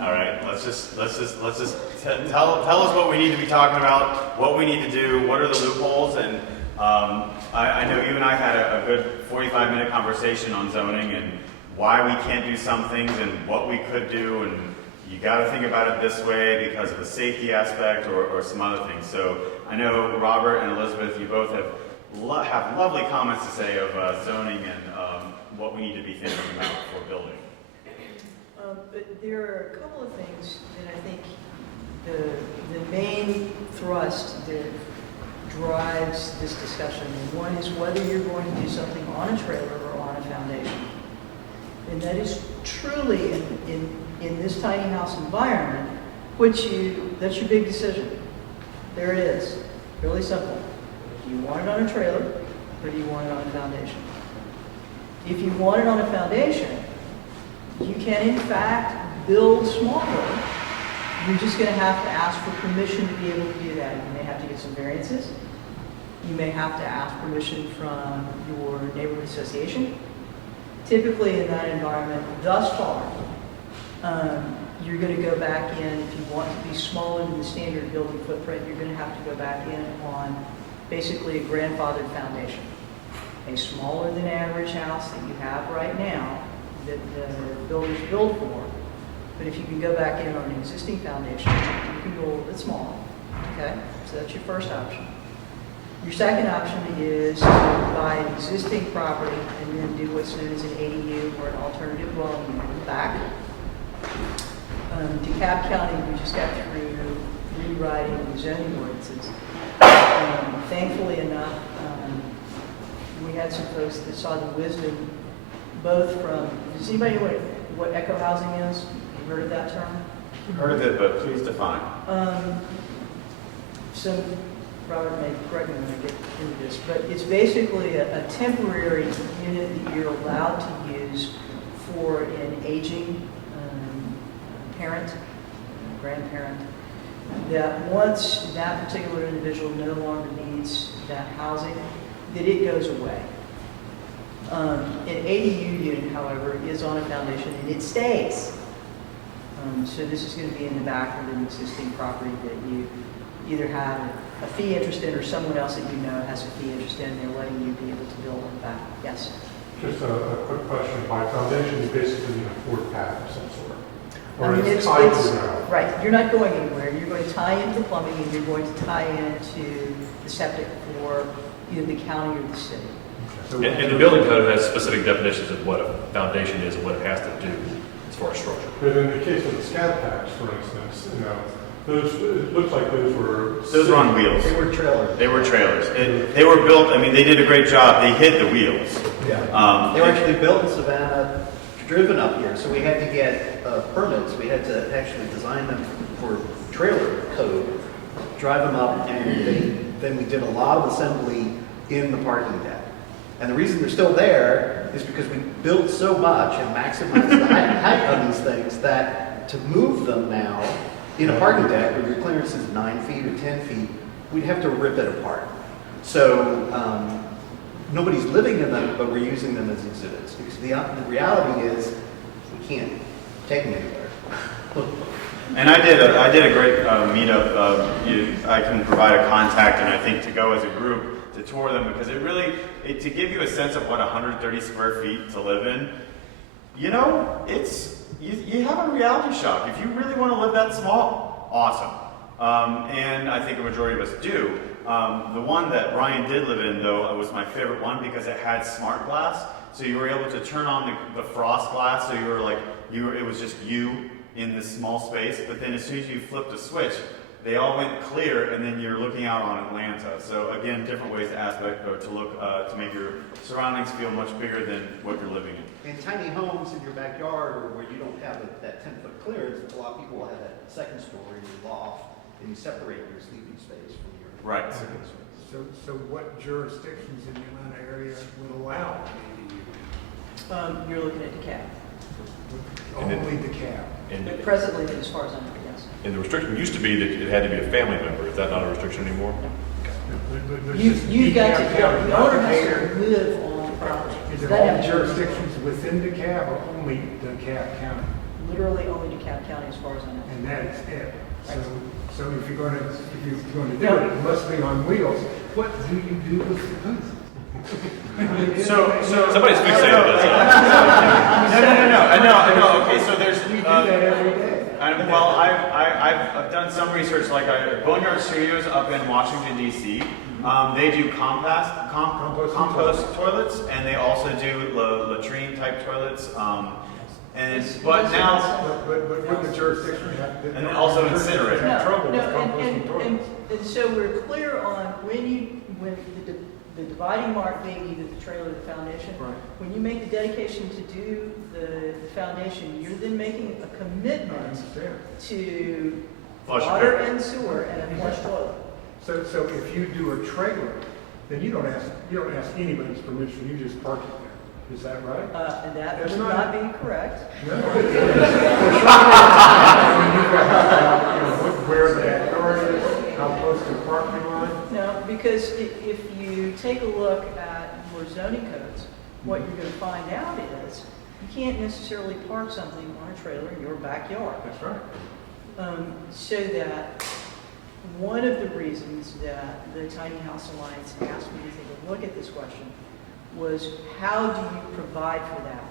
All right, let's just tell us what we need to be talking about, what we need to do, what are the loopholes, and I know you and I had a good 45-minute conversation on zoning and why we can't do some things and what we could do, and you got to think about it this way because of a safety aspect or some other things. So I know Robert and Elizabeth, you both have lovely comments to say of zoning and what we need to be thinking about for building. But there are a couple of things that I think the main thrust that drives this discussion. And one is whether you're going to do something on a trailer or on a foundation. And that is truly, in this tiny house environment, that's your big decision. There it is. Really simple. Do you want it on a trailer or do you want it on a foundation? If you want it on a foundation, you can, in fact, build smaller. You're just going to have to ask for permission to be able to do that. You may have to get some variances. You may have to ask permission from your neighborhood association. Typically, in that environment, thus far, you're going to go back in. If you want to be smaller than the standard building footprint, you're going to have to go back in on basically a grandfathered foundation. A smaller than average house that you have right now that the builders build for. But if you can go back in on an existing foundation, you can go a little bit smaller. Okay? So that's your first option. Your second option is to buy an existing property and then do what's known as an ADU or an alternative dwelling unit in the back. DeKalb County, we just got through rewriting the zoning ordinances. Thankfully enough, we had some folks that saw the wisdom both from, does anybody know what eco housing is? You heard of that term? Heard of it, but please define. So Robert may correct me when I get into this, but it's basically a temporary unit that you're allowed to use for an aging parent, grandparent, that once that particular individual no longer needs that housing, that it goes away. An ADU unit, however, is on a foundation and it stays. So this is going to be in the back of an existing property that you either have a fee interest in or someone else that you know has a fee interest in. They're letting you be able to build on the back. Yes? Just a quick question. By foundation, you basically mean a fourth pad of some sort? Or I mean, it's tied to the ground? right. You're not going anywhere. You're going to tie into the plumbing and you're going to tie into the septic for either the county or the city. Okay. And the building code has specific definitions of what a foundation is and what it has to do as far as structure. But in the case of the scat packs, for instance, those, it looks like those were... Those were on wheels. They were trailers. They were trailers. They were built, I mean, they did a great job. They hid the wheels. Yeah. They were actually built in Savannah, driven up here, so we had to get permits. We had to actually design them for trailer code, drive them up, and then we did a lot of assembly in the parking deck. And the reason they're still there is because we built so much and maximized the height of these things that to move them now in a parking deck where your clearance is 9 feet or 10 feet, we'd have to rip it apart. So nobody's living in them, but we're using them as exhibits. Because the reality is we can't take them anywhere. And I did a great meetup. I can provide a contact, and I think to go as a group to tour them, because it really, to give you a sense of what 130 square feet to live in, you have a reality shock. If you really want to live that small, awesome. And I think a majority of us do. The one that Ryan did live in, though, was my favorite one because it had smart glass. So you were able to turn on the frost glass, so it was just you in this small space. But then as soon as you flipped a switch, they all went clear, and then you're looking out on Atlanta. So again, different ways to make your surroundings feel much bigger than what you're living in. In tiny homes in your backyard or where you don't have that 10-foot clearance, a lot of people will have that second story, your loft, and you separate your sleeping space from your Right. living space. So what jurisdictions in the Atlanta area would allow an ADU? You're looking at DeKalb. Only the cab. But presently, as far as I know, yes. And the restriction used to be that it had to be a family member. Is that not a restriction anymore? You've got to, the owner has to live on the property. Is it That all has to be- jurisdictions within the cab or only the cab county? Literally only DeKalb County, as far as I know. And that is it. Right. So if you're going to do it, it must be on wheels. What do you do with the hoods? So Somebody's fixated on this. No. Okay, so there's. We do that every day. Well, I've done some research. Like Boneyard Studios up in Washington D.C. They do compost toilets, and they also do latrine type toilets. But with the jurisdiction, And also incinerate. have trouble with No, composting toilets. and so we're clear on when the dividing mark being either the trailer or the foundation. Right. When you make the dedication to do the foundation, you're then making a I commitment understand. to Flush water it. and sewer and a flush toilet. So if you do a trailer, then you don't ask anybody's permission, you just park it there. Is that right? And that That's would not- not be correct. No. Where the backyard is, how close to the property line. No, because if you take a look at your zoning codes, what you're going to find out is you can't necessarily park something on a trailer in your backyard. That's right. So that one of the reasons that the Tiny House Alliance asked me to take a look at this question was, how do you provide for that?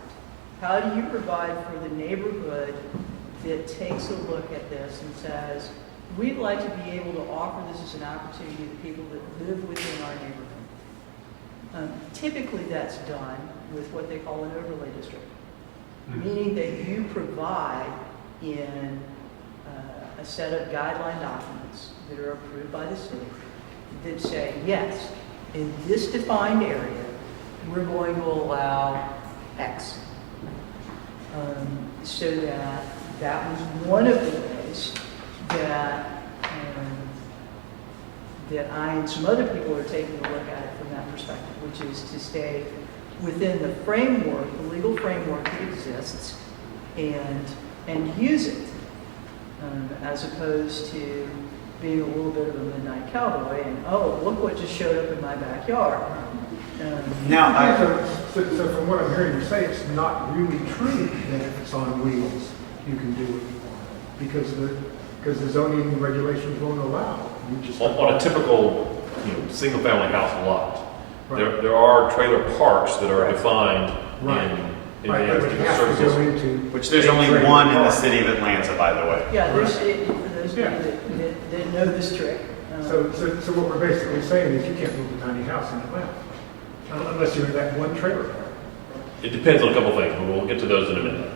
How do you provide for the neighborhood that takes a look at this and says, we'd like to be able to offer this as an opportunity to people that live within our neighborhood. Typically that's done with what they call an overlay district, meaning that you provide in a set of guideline documents that are approved by the city that say, yes, in this defined area, we're going to allow X. So that was one of the ways things that that I and some other people are taking a look at it from that perspective, which is to stay within the framework, the legal framework that exists, and use it, as opposed to being a little bit of a midnight cowboy and, oh, look what just showed up in my backyard. Now, So from what I'm hearing you say, it's not really true that if it's on wheels, you can do what you want. Because the zoning regulations won't allow. You just On a typical, single-family house lot, Right. there are trailer parks that are Right. defined Right. in Right, the but it has to services. go into. which there's a only trailer one in the park. city of Atlanta, by the way. Yeah, there's, Right. for those people Yeah. that know this trick. So what we're basically saying is you can't build a tiny house in Atlanta unless you're in that one trailer park. It depends on a couple things, but we'll get to those in a minute.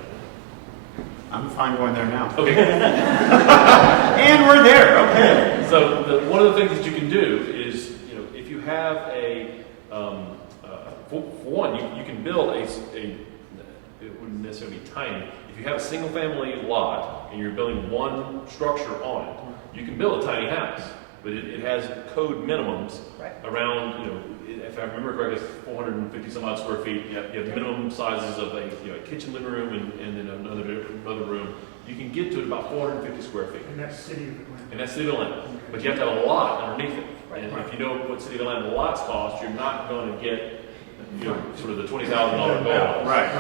I'm fine going there now. Okay. And we're there, okay. So one of the things that you can do is, if you have for one, you can build it wouldn't necessarily be tiny. If you have a single family lot and you're building one structure on it, you can build a tiny house, but it has code minimums Right. around, if I remember correctly, it's 450 some odd square feet. You have minimum sizes of a kitchen, living room, and then another room. You can get to about 450 square feet. And that's city of Atlanta. And that's City of Atlanta. But you have to have a lot underneath it. Right. And if you know what City of Atlanta lots cost, you're not going to get, sort of the $20,000 goal. Right.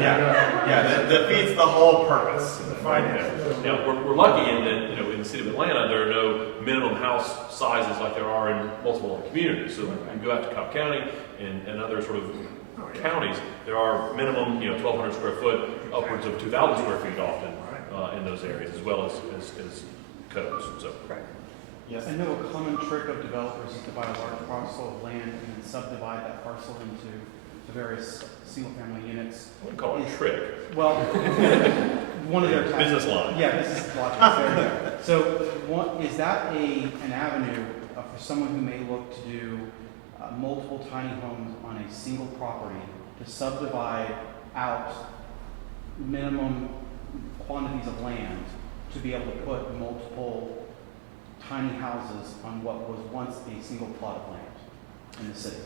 Yeah, that defeats the whole purpose. The finance. Now, we're lucky in that, in the City of Atlanta, there are no minimum house sizes like there are in multiple other communities. So when you go out to Cobb County and other sort of counties, there are minimum, 1,200 square foot, upwards of 2,000 square feet often in those areas, as well as codes. So. Right. Yes. I know a common trick of developers is to buy a large parcel of land and then subdivide that parcel into the various single-family units. I wouldn't call it a trick. Well, one of their Business line. Yeah, business logic. There you go. So, is that an avenue for someone who may look to do multiple tiny homes on a single property to subdivide out minimum quantities of land to be able to put multiple tiny houses on what was once a single plot of land in the city?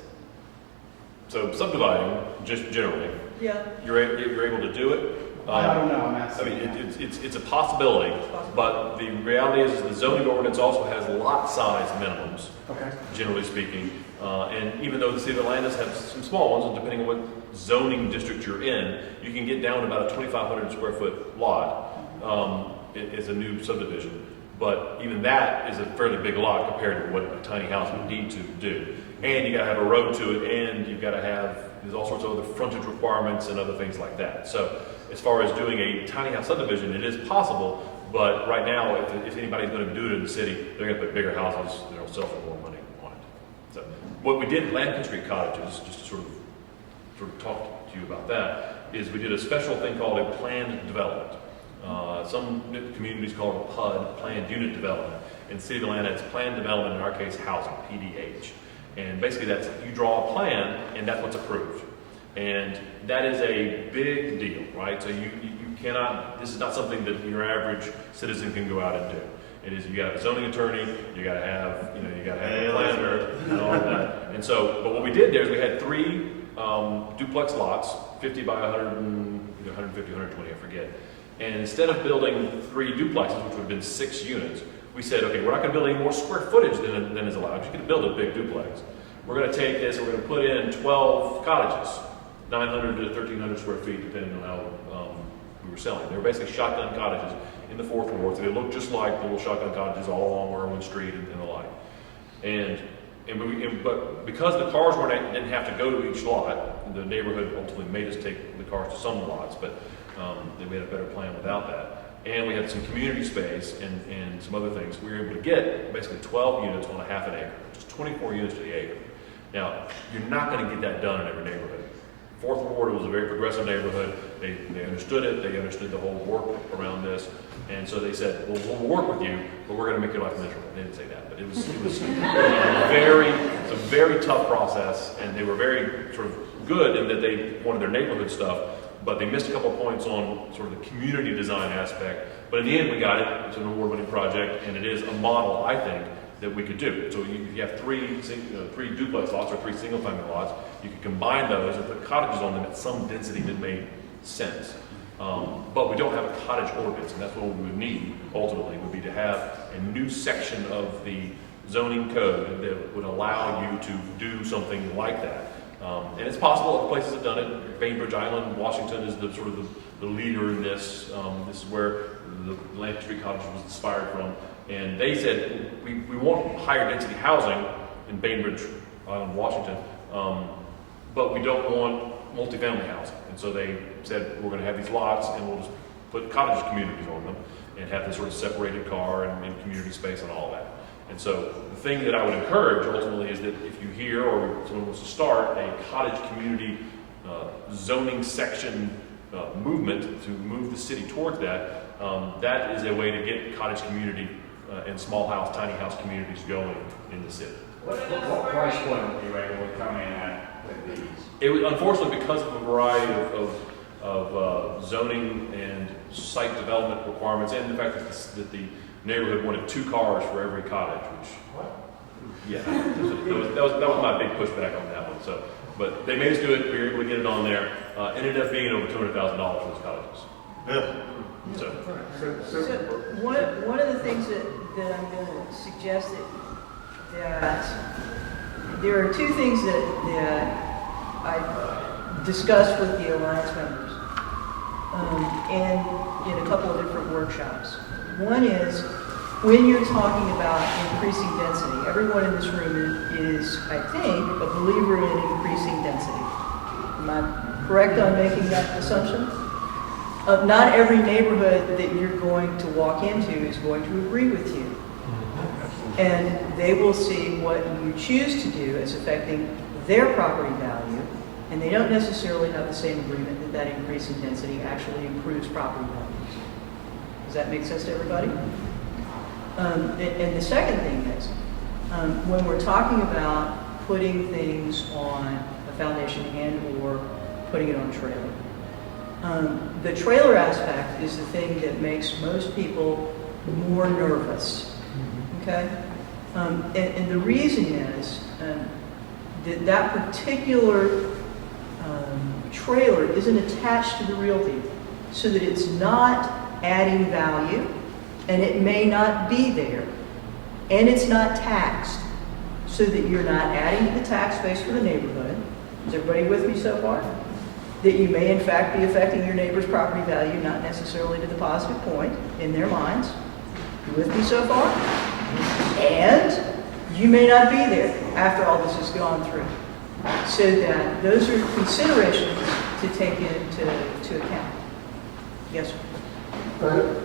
So subdividing, just generally, Yeah. you're able to do it. I don't know, I'm I asking. mean, it's a possibility, but the reality is the zoning ordinance also has lot size minimums, Okay. generally speaking. And even though the city of Atlanta has some small ones, and depending on what zoning district you're in, you can get down to about a 2,500 square foot lot as a new subdivision. But even that is a fairly big lot compared to what a tiny house would need to do. And you gotta have a road to it, and you've gotta have, there's all sorts of other frontage requirements and other things like that. So as far as doing a tiny house subdivision, it is possible, but right now, if anybody's gonna do it in the city, they're gonna put bigger houses, they'll sell for more money on it. So what we did at Land Street Cottages, just to sort of talk to you about that, is we did a special thing called a planned development. Some communities call it a PUD, planned unit development. In the city of Atlanta, it's planned development, in our case, housing, PDH. And basically that's, you draw a plan, and that's what's approved. And that is a big deal, right? So you cannot, this is not something that your average citizen can go out and do. It is, you gotta have a zoning attorney, you gotta have, a planner, and all of that. And so, but what we did there is we had 3 duplex lots, 50 by 100 and, 150, 120, I forget. And instead of building 3 duplexes, which would have been 6 units, we said, okay, we're not going to build any more square footage than is allowed. You can build a big duplex. We're going to take this, we're going to put in 12 cottages, 900 to 1,300 square feet, depending on how we were selling. They were basically shotgun cottages in the 4th Ward. They look just like the little shotgun cottages all along Irwin Street and the like. But because the cars didn't have to go to each lot, the neighborhood ultimately made us take the cars to some lots, but they made a better plan without that. And we had some community space and some other things. We were able to get basically 12 units on a half an acre, just 24 units to the acre. Now, you're not going to get that done in every neighborhood. 4th Ward was a very progressive neighborhood. They understood it. They understood the whole work around this. And so they said, well, we'll work with you, but we're going to make your life miserable. They didn't say that, but it was a very tough process, and they were very sort of good in that they wanted their neighborhood stuff, but they missed a couple of points on sort of the community design aspect But in the end, we got it. It's an award-winning project, and it is a model, I think, that we could do. So you have three duplex lots or 3 single-family lots. You could combine those and put cottages on them at some density that made sense. But we don't have a cottage ordinance, and that's what we would need ultimately, would be to have a new section of the zoning code that would allow you to do something like that. And it's possible other places have done it. Bainbridge Island, Washington is the sort of the leader in this. This is where the Atlantic Street Cottage was inspired from. And they said, we want higher density housing in Bainbridge Island, Washington, but we don't want multifamily housing. And so they said, we're going to have these lots and we'll just put cottage communities on them and have this sort of separated car and community space and all that. And so the thing that I would encourage ultimately is that if you hear or someone wants to start a cottage community zoning section movement to move the city towards that, that is a way to get cottage community and small house, tiny house communities going in the city. What price point would you able to come in at with these? It was, unfortunately, because of a variety of zoning and site development requirements, and the fact that the neighborhood wanted 2 cars for every cottage, which, yeah, that was my big pushback on that one. So, but they made us do it. We were able to get it on there. Ended up being over $200,000 for those cottages. Ugh. So one of the things that I'm going to suggest that there are 2 things that I discussed with the Alliance members and in a couple of different workshops. One is when you're talking about increasing density, everyone in this room is, I think, a believer in increasing density. Am I correct on making that assumption? Not every neighborhood that you're going to walk into is going to agree with you. And they will see what you choose to do as affecting their property value, and they don't necessarily have the same agreement that that increasing density actually improves property values. Does that make sense to everybody? And the second thing is, when we're talking about putting things on a foundation and or putting it on a trailer, the trailer aspect is the thing that makes most people more nervous. Okay? And the reason is that that particular trailer isn't attached to the real deal, so that it's not adding value, and it may not be there, and it's not taxed, so that you're not adding to the tax base for the neighborhood. Is everybody with me so far? That you may in fact be affecting your neighbor's property value, not necessarily to the positive point in their minds. You with me so far? And you may not be there after all this has gone through. So that those are considerations to take into account. Yes, sir.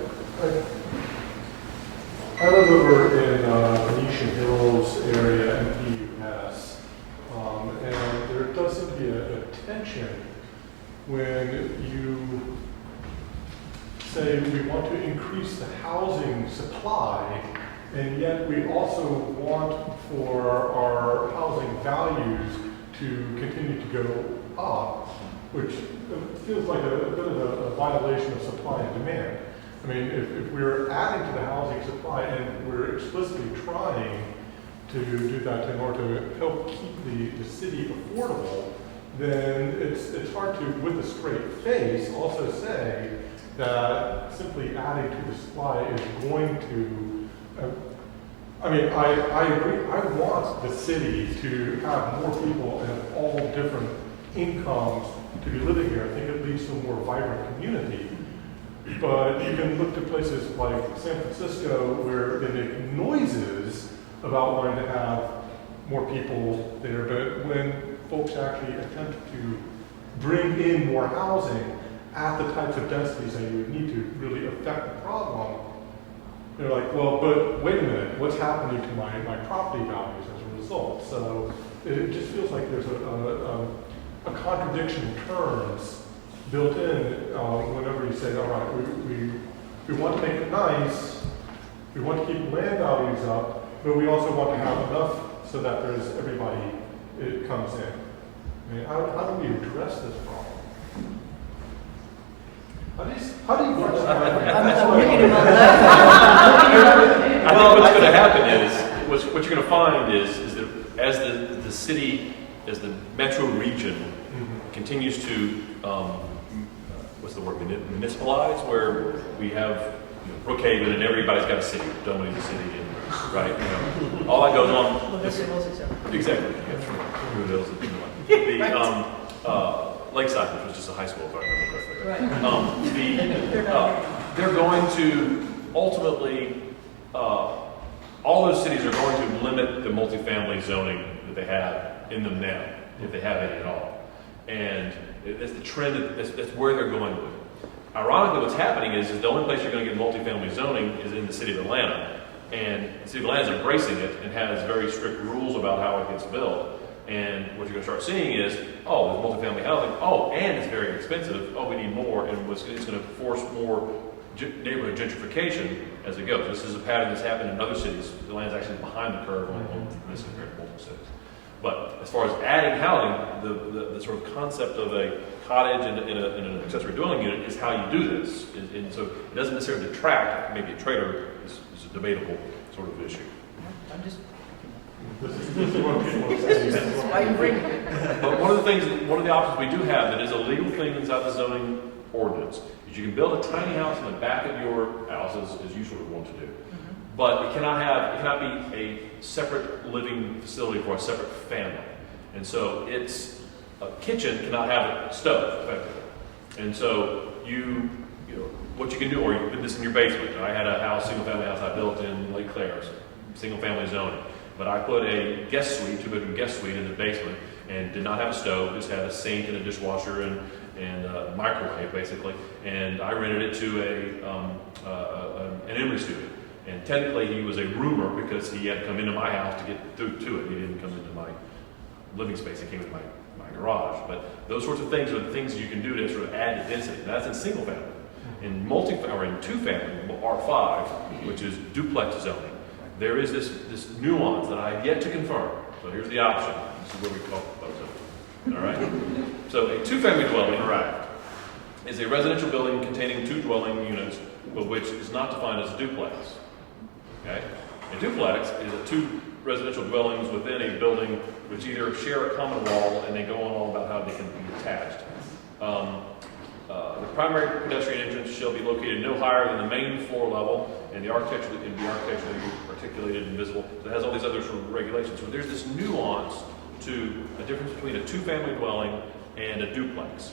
I live over in Venetian Hills area in PUS, and there does seem to be a tension when you say we want to increase the housing supply, and yet we also want for our housing values to continue to go up, which feels like a bit of a violation of supply and demand. I mean, if we're adding to the housing supply and we're explicitly trying to do that in order to help keep the city affordable, then it's hard to, with a straight face, also say that simply adding to the supply is going to, I mean, I agree, I want the city to have more people of all different incomes to be living here. I think it leads to a more vibrant community. But you can look to places like San Francisco where they make noises about wanting to have more people there, but when folks actually attempt to bring in more housing at the types of densities that you would need to really affect the problem, they're like, well, but wait a minute, what's happening to my property values as a result? So it just feels like there's a contradiction in terms built in whenever you say, all right, we want to make it nice, we want to keep land values up, but we also want to have enough so that there's everybody, it comes in. I mean, how do we address this problem? How do you? I'm looking at my left. I think what's going to happen is, what you're going to find is that as the city, as the metro region continues to, what's the word, municipalize, where we have Brookhaven and everybody's got a city, donating the city, and, right, all that goes on. Liberty Hills, etc. Exactly, yeah, Blue Hills, the Lakeside, which was just a high school, if I remember correctly. Right. They're going to ultimately, all those cities are going to limit the multifamily zoning that they have in them now, if they have any at all. And that's the trend, that's where they're going with it. Ironically, what's happening is the only place you're going to get multifamily zoning is in the city of Atlanta. And the city of Atlanta is embracing it and has very strict rules about how it gets built. And what you're going to start seeing is, oh, there's multifamily housing, oh, and it's very expensive, oh, we need more, and it's going to force more neighborhood gentrification as it goes. This is a pattern that's happened in other cities. Atlanta's actually behind the curve on this compared to multiple cities. But as far as adding housing, the sort of concept of a cottage in an accessory dwelling unit is how you do this. And so it doesn't necessarily detract, maybe a trailer is a debatable sort of issue. I'm just. This is what people say. That's why you bring it. But one of the options we do have that is a legal thing inside the zoning ordinance is you can build a tiny house in the back of your house as you sort of want to do. But it cannot be a separate living facility for a separate family. And so a kitchen cannot have a stove, effectively. And so what you can do, or you put this in your basement. I had a house, single family house I built in Lake Claire, single family zoning. But I put a guest suite, 2-bedroom guest suite in the basement, and did not have a stove, just had a sink and a dishwasher and a microwave, basically. And I rented it to an Emory student. And technically he was a roomer because he had to come into my house to get through to it. He didn't come into my living space, he came into my garage. But those sorts of things are the things you can do to sort of add to density. That's in single family. In in two family, R5, which is duplex zoning, there is this nuance that I have yet to confirm. So here's the option. This is where we talk about zoning. All right? So a two-family dwelling, is a residential building containing 2 dwelling units, but which is not defined as a duplex. Okay? A duplex is 2 residential dwellings within a building which either share a common wall, and they go on all about how they can be attached. The primary pedestrian entrance shall be located no higher than the main floor level, and the architecture can be architecturally articulated and visible. So it has all these other sort of regulations. So there's this nuance to a difference between a 2-family dwelling and a duplex.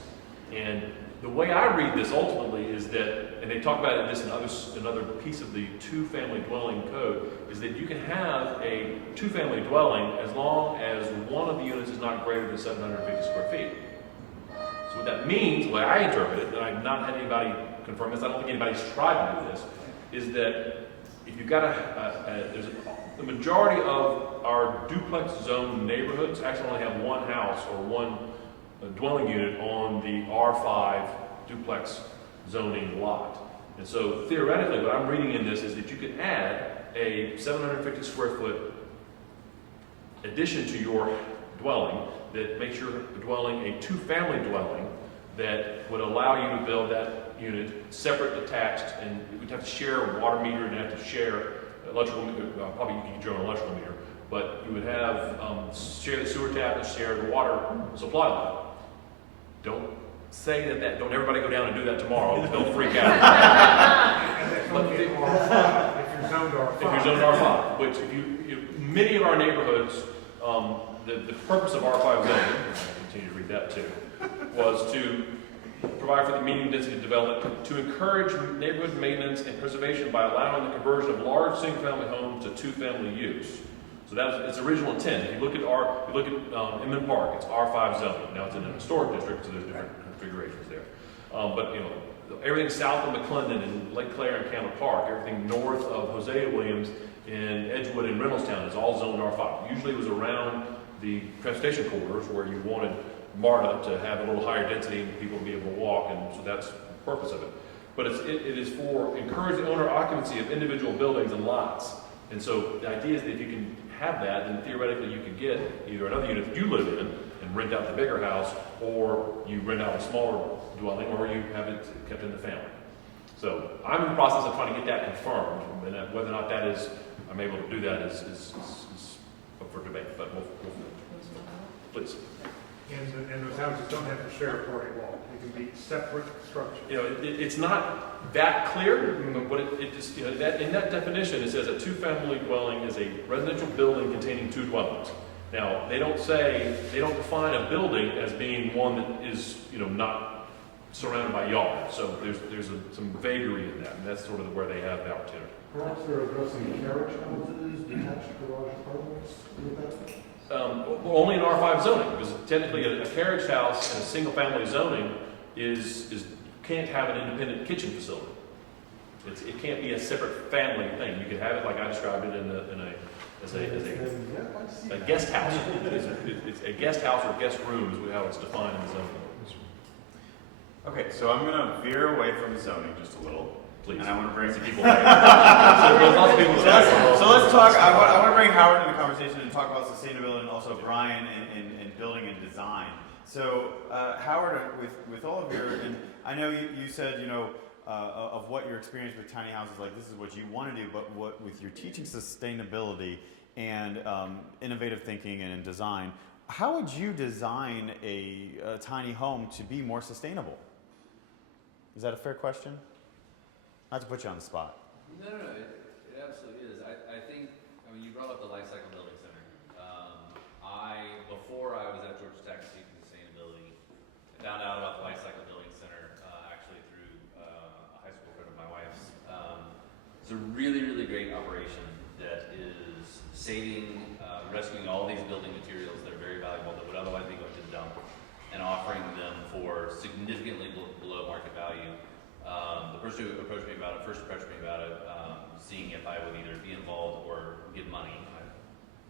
And the way I read this ultimately is that, and they talk about this in another piece of the 2-family dwelling code, is that you can have a 2-family dwelling as long as one of the units is not greater than 750 square feet. So what that means, the way I interpret it, and I've not had anybody confirm this, I don't think anybody's tried to do this, is that if you've got the majority of our duplex zone neighborhoods actually only have one house or one dwelling unit on the R5 duplex zoning lot. And so theoretically, what I'm reading in this is that you can add a 750 square foot addition to your dwelling that makes your dwelling a 2-family dwelling that would allow you to build that unit separate, detached, and you would have to share a water meter and have to share electrical meter, probably you can get your own electrical meter, but you would have share the sewer tap and share the water supply line. Don't say that, don't everybody go down and do that tomorrow, don't freak out. But if you're zoned R5. If you're zoned R5, which many of our neighborhoods, the purpose of R5 zoning, I continue to read that too, was to provide for the medium density development, to encourage neighborhood maintenance and preservation by allowing the conversion of large single-family homes to 2-family use. So that's its original intent. If you look at Inman Park, it's R5 zoning. Now it's in a historic district, so there's different configurations there. But everything south of McClendon and Lake Claire and Campbell Park, everything north of Hosea Williams in Edgewood and Reynoldstown is all zoned R5. Usually it was around the transportation corridors where you wanted MARTA to have a little higher density and people to be able to walk, and so that's the purpose of it. But it is for encouraging owner occupancy of individual buildings and lots. And so the idea is that if you can have that, then theoretically you could get either another unit that you live in and rent out the bigger house, or you rent out a smaller dwelling, or you have it kept in the family. So I'm in the process of trying to get that confirmed, and whether or not that is, I'm able to do that is up for debate, but we'll please. And those houses don't have to share a party wall. They can be separate structures. You know, it's not that clear, but it just, you know, that, in that definition, it says a two-family dwelling is a residential building containing two dwellings. Now, they don't define a building as being one that is, you know, not surrounded by yard. So there's some vagary in that, and that's sort of where they have the opportunity. Perhaps they're addressing carriage houses, detached garage apartments, with that? Only in R5 zoning, because technically a carriage house in a single-family zoning can't have an independent kitchen facility. It can't be a separate family thing. You could have it like I described it as a guest house. It's a guest house or guest rooms, how it's defined in the zoning. Okay, so I'm going to veer away from zoning just a little. Please. And I want to bring some people So there's lots of people that- So let's talk. I want to bring Howard into the conversation and talk about sustainability, and also Brian in building and design. So Howard, with all of your, and I know you said, you know, of what your experience with tiny houses, like this is what you want to do, but what with your teaching sustainability and innovative thinking and in design, how would you design a tiny home to be more sustainable? Is that a fair question? Not to put you on the spot. No, it absolutely is. I think, I mean, you brought up the Life Cycle Building Center. Before I was at Georgia Tech teaching sustainability, I found out about the Life Cycle Building Center actually through a high school friend of my wife's. It's a really, really great operation that is rescuing all these building materials that are very valuable that would otherwise be going to the dump and offering them for significantly below market value. The person who approached me about it, seeing if I would either be involved or give money. I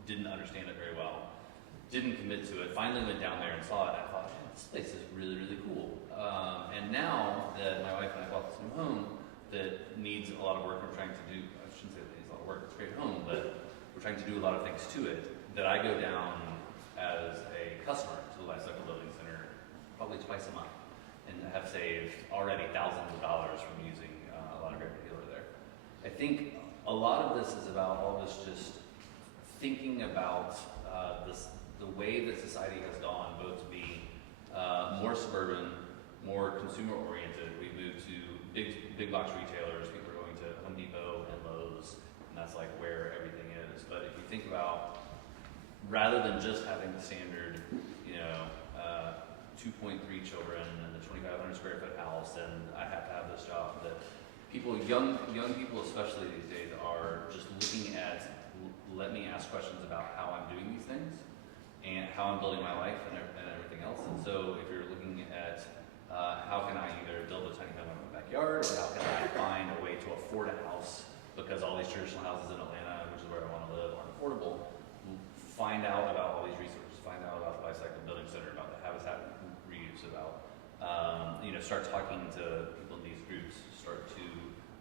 didn't understand it very well. Didn't commit to it. Finally went down there and saw it. And I thought, man, this place is really, really cool. And now that my wife and I bought this new home that needs a lot of work, we're trying to do, I shouldn't say that it needs a lot of work, it's a great home, but we're trying to do a lot of things to it, that I go down as a customer to the Life Cycle Building Center probably twice a month, and have saved already thousands of dollars from using a lot of great dealer there. I think a lot of this is about all of us just thinking about the way that society has gone, both to be more suburban, more consumer oriented. We moved to big box retailers. People are going to Home Depot and Lowe's, and that's like where everything is. But if you think about, rather than just having the standard, you know, 2.3 children and the 2,500 square foot house, and I have to have this job, that people, young people especially these days, are just looking at, let me ask questions about how I'm doing these things and how I'm building my life and everything else. And so if you're looking at how can I either build a tiny home in my backyard, or how can I find a way to afford a house, because all these traditional houses in Atlanta, which is where I want to live, aren't affordable, find out about all these resources, find out about the Life Cycle Building Center, about the habitat reuse, about, start talking to people in these groups, start to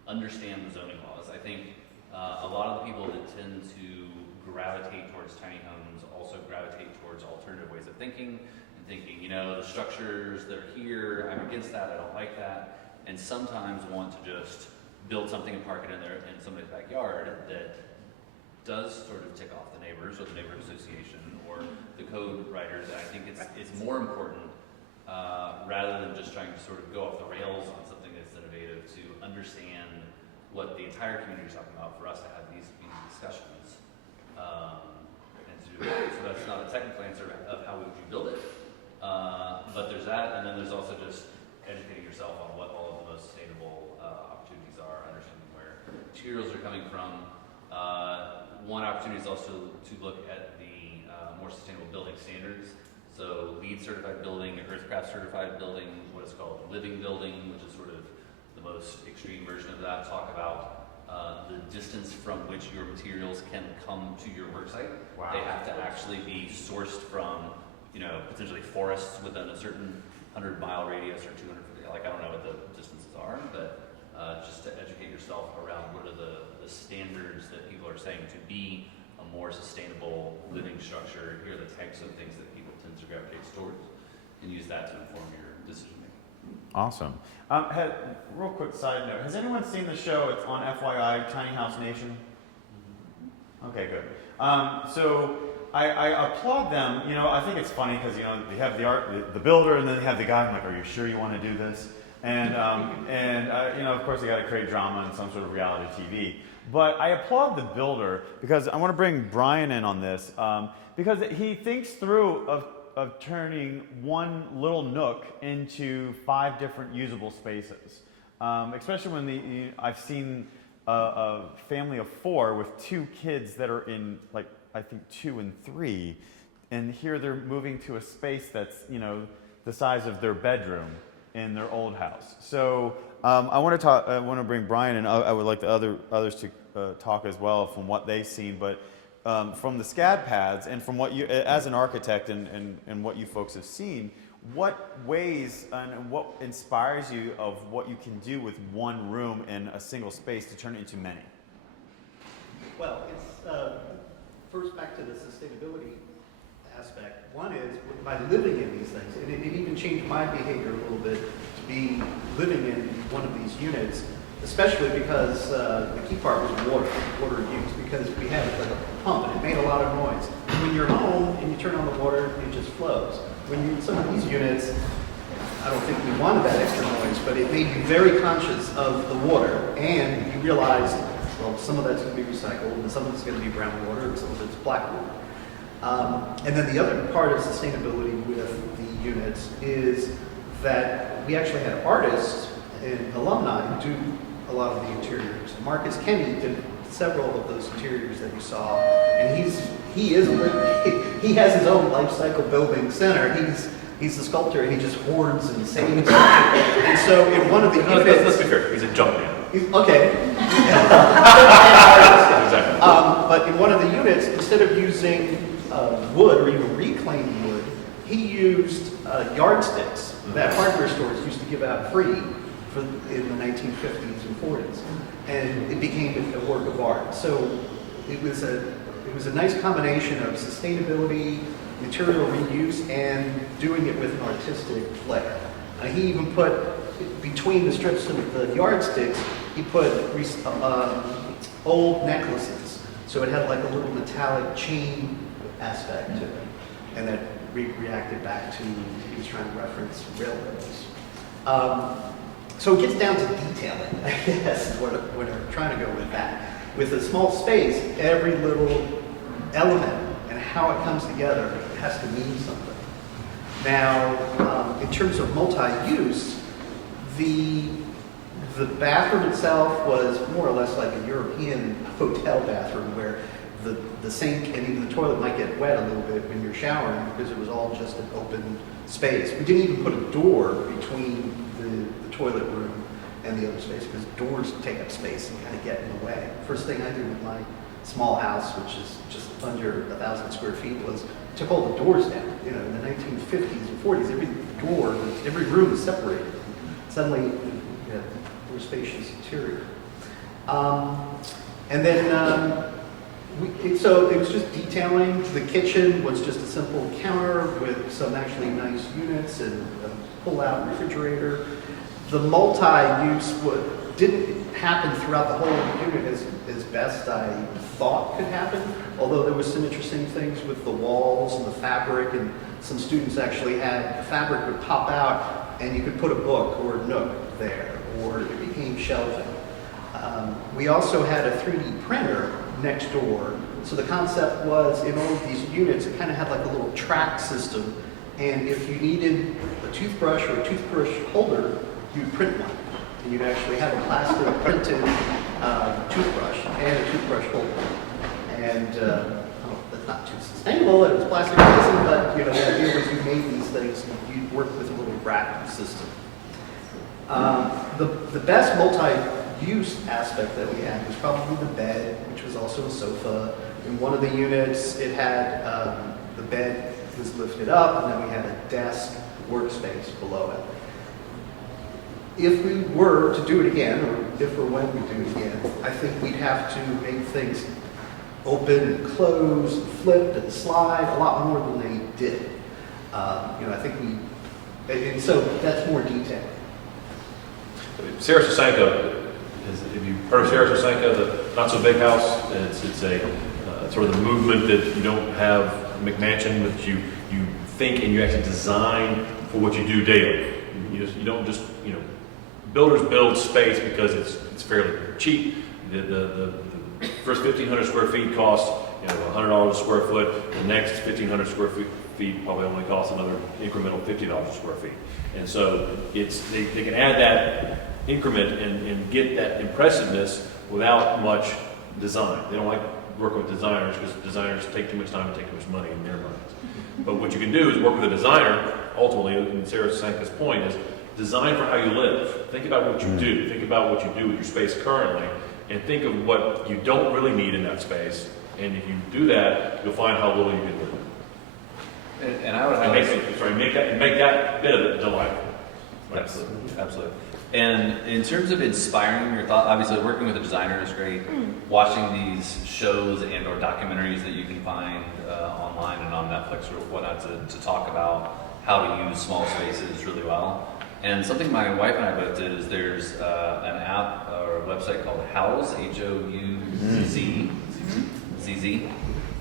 understand the zoning laws. I think a lot of the people that tend to gravitate towards tiny homes also gravitate towards alternative ways of thinking, and thinking, you know, the structures that are here, I'm against that, I don't like that, and sometimes want to just build something and park it in somebody's backyard that does sort of tick off the neighbors or the neighborhood association or the code writers. And I think it's more important, rather than just trying to sort of go off the rails on something that's innovative, to understand what the entire community is talking about, for us to have these discussions and to do that. So that's not a technical answer of how would you build it, but there's that, and then there's also just educating yourself on what all of the most sustainable opportunities are, understanding where materials are coming from. One opportunity is also to look at the more sustainable building standards. So LEED certified building, Earthcraft certified building, what is called living building, which is sort of the most extreme version of that. Talk about the distance from which your materials can come to your work site. Wow. They have to actually be sourced from, potentially forests within a certain 100-mile radius or 250. Like, I don't know what the distances are, but just to educate yourself around what are the standards that people are saying to be a more sustainable living structure. Here are the types of things that people tend tends to gravitate towards, and use that to inform your decision making. Awesome. Real quick side note: has anyone seen the show? It's on FYI, Tiny House Nation. Okay, good. So I applaud them. You know, I think it's funny because, you know, they have the builder, and then they have the guy. I'm like, are you sure you want to do this? And you know, of course, they got to create drama and some sort of reality TV. But I applaud the builder because I want to bring Brian in on this because he thinks through of turning one little nook into 5 different usable spaces. Especially when I've seen a family of 4 with 2 kids that are in, like, I think 2 and 3, and here they're moving to a space that's, you know, the size of their bedroom in their old house. So I want to bring Brian in. I would like the others to talk as well from what they've seen, but from the SCAD pads and from what you, as an architect, and what you folks have seen, what ways and what inspires you of what you can do with one room in a single space to turn it into many? Well, it's first back to the sustainability aspect. One is by living in these things, and it even changed my behavior a little bit to be living in one of these units, especially because the key part was water use, because we had like a pump and it made a lot of noise. When you're home and you turn on the water, it just flows. When you're in some of these units, I don't think we wanted that extra noise, but it made you very conscious of the water, and you realized, well, some of that's going to be recycled, and some of it's going to be brown water, and some of it's black water. And then the other part of sustainability with the units is that we actually had artists and alumni do a lot of the interiors. Marcus Kenny did several of those interiors that you saw, and he has his own life cycle building center. He's the sculptor, and he just hoards and saves. And so in one of the units, let's be fair, he's a junk man. Okay. Exactly. But in one of the units, instead of using wood or even reclaimed wood, he used yardsticks that hardware stores used to give out free in the 1950s and 40s, and it became a work of art. So it was a nice combination of sustainability, material reuse, and doing it with an artistic flair. He even put between the strips of the yardsticks, he put old necklaces, so it had like a little metallic chain aspect to it, and that reacted back to, he was trying to reference railroads. So it gets down to detailing, I guess, is what we're trying to go with that. With a small space, every little element and how it comes together has to mean something. Now, in terms of multi-use, the bathroom itself was more or less like a European hotel bathroom where the sink and even the toilet might get wet a little bit when you're showering because it was all just an open space. We didn't even put a door between the toilet room and the other space because doors take up space and kind of get in the way. First thing I did with my small house, which is just under 1,000 square feet, was took all the doors down. You know, in the 1950s and 40s, every room was separated. Suddenly, you had a more spacious interior. And then, so it was just detailing. The kitchen was just a simple counter with some actually nice units and a pull-out refrigerator. The multi-use didn't happen throughout the whole unit as best I thought could happen, although there was some interesting things with the walls and the fabric, and some students actually had the fabric would pop out and you could put a book or a nook there, or it became shelving. We also had a 3D printer next door, so the concept was in all of these units it kind of had like a little track system, and if you needed a toothbrush or a toothbrush holder, you'd print one. And you'd actually have a plastic printed toothbrush and a toothbrush holder. And that's not too sustainable, it was plastic resin, but you know, the idea was you made these things and you'd work with a little rack system. The best multi-use aspect that we had was probably the bed, which was also a sofa. In one of the units, it had the bed was lifted up, and then we had a desk workspace below it. If we were to do it again, or if or when we do it again, I think we'd have to make things open and close, and flip and slide a lot more than they did. I think and so that's more detail. Sarah Sasanka, have you heard of Sarah Sasanka, the not so big house? It's a sort of the movement that you don't have McMansion, but you think and you actually design for what you do daily. You don't just builders build space because it's fairly cheap. The first 1,500 square feet costs $100 a square foot. The next 1,500 square feet probably only costs another incremental $50 a square feet. And so they can add that increment and get that impressiveness without much design. They don't like working with designers because designers take too much time and take too much money in their minds. But what you can do is work with a designer, ultimately, and Sarah Sanka's point is design for how you live. Think about what you do. Think about what you do with your space currently, and think of what you don't really need in that space. And if you do that, you'll find how little you can live. And I would make that bit of it delightful. Absolutely, absolutely. And in terms of inspiring your thought, obviously working with a designer is great. Watching these shows and or documentaries that you can find online and on Netflix or whatnot to talk about how to use small spaces really well. And something my wife and I both did is there's an app or a website called Houzz, Houzz,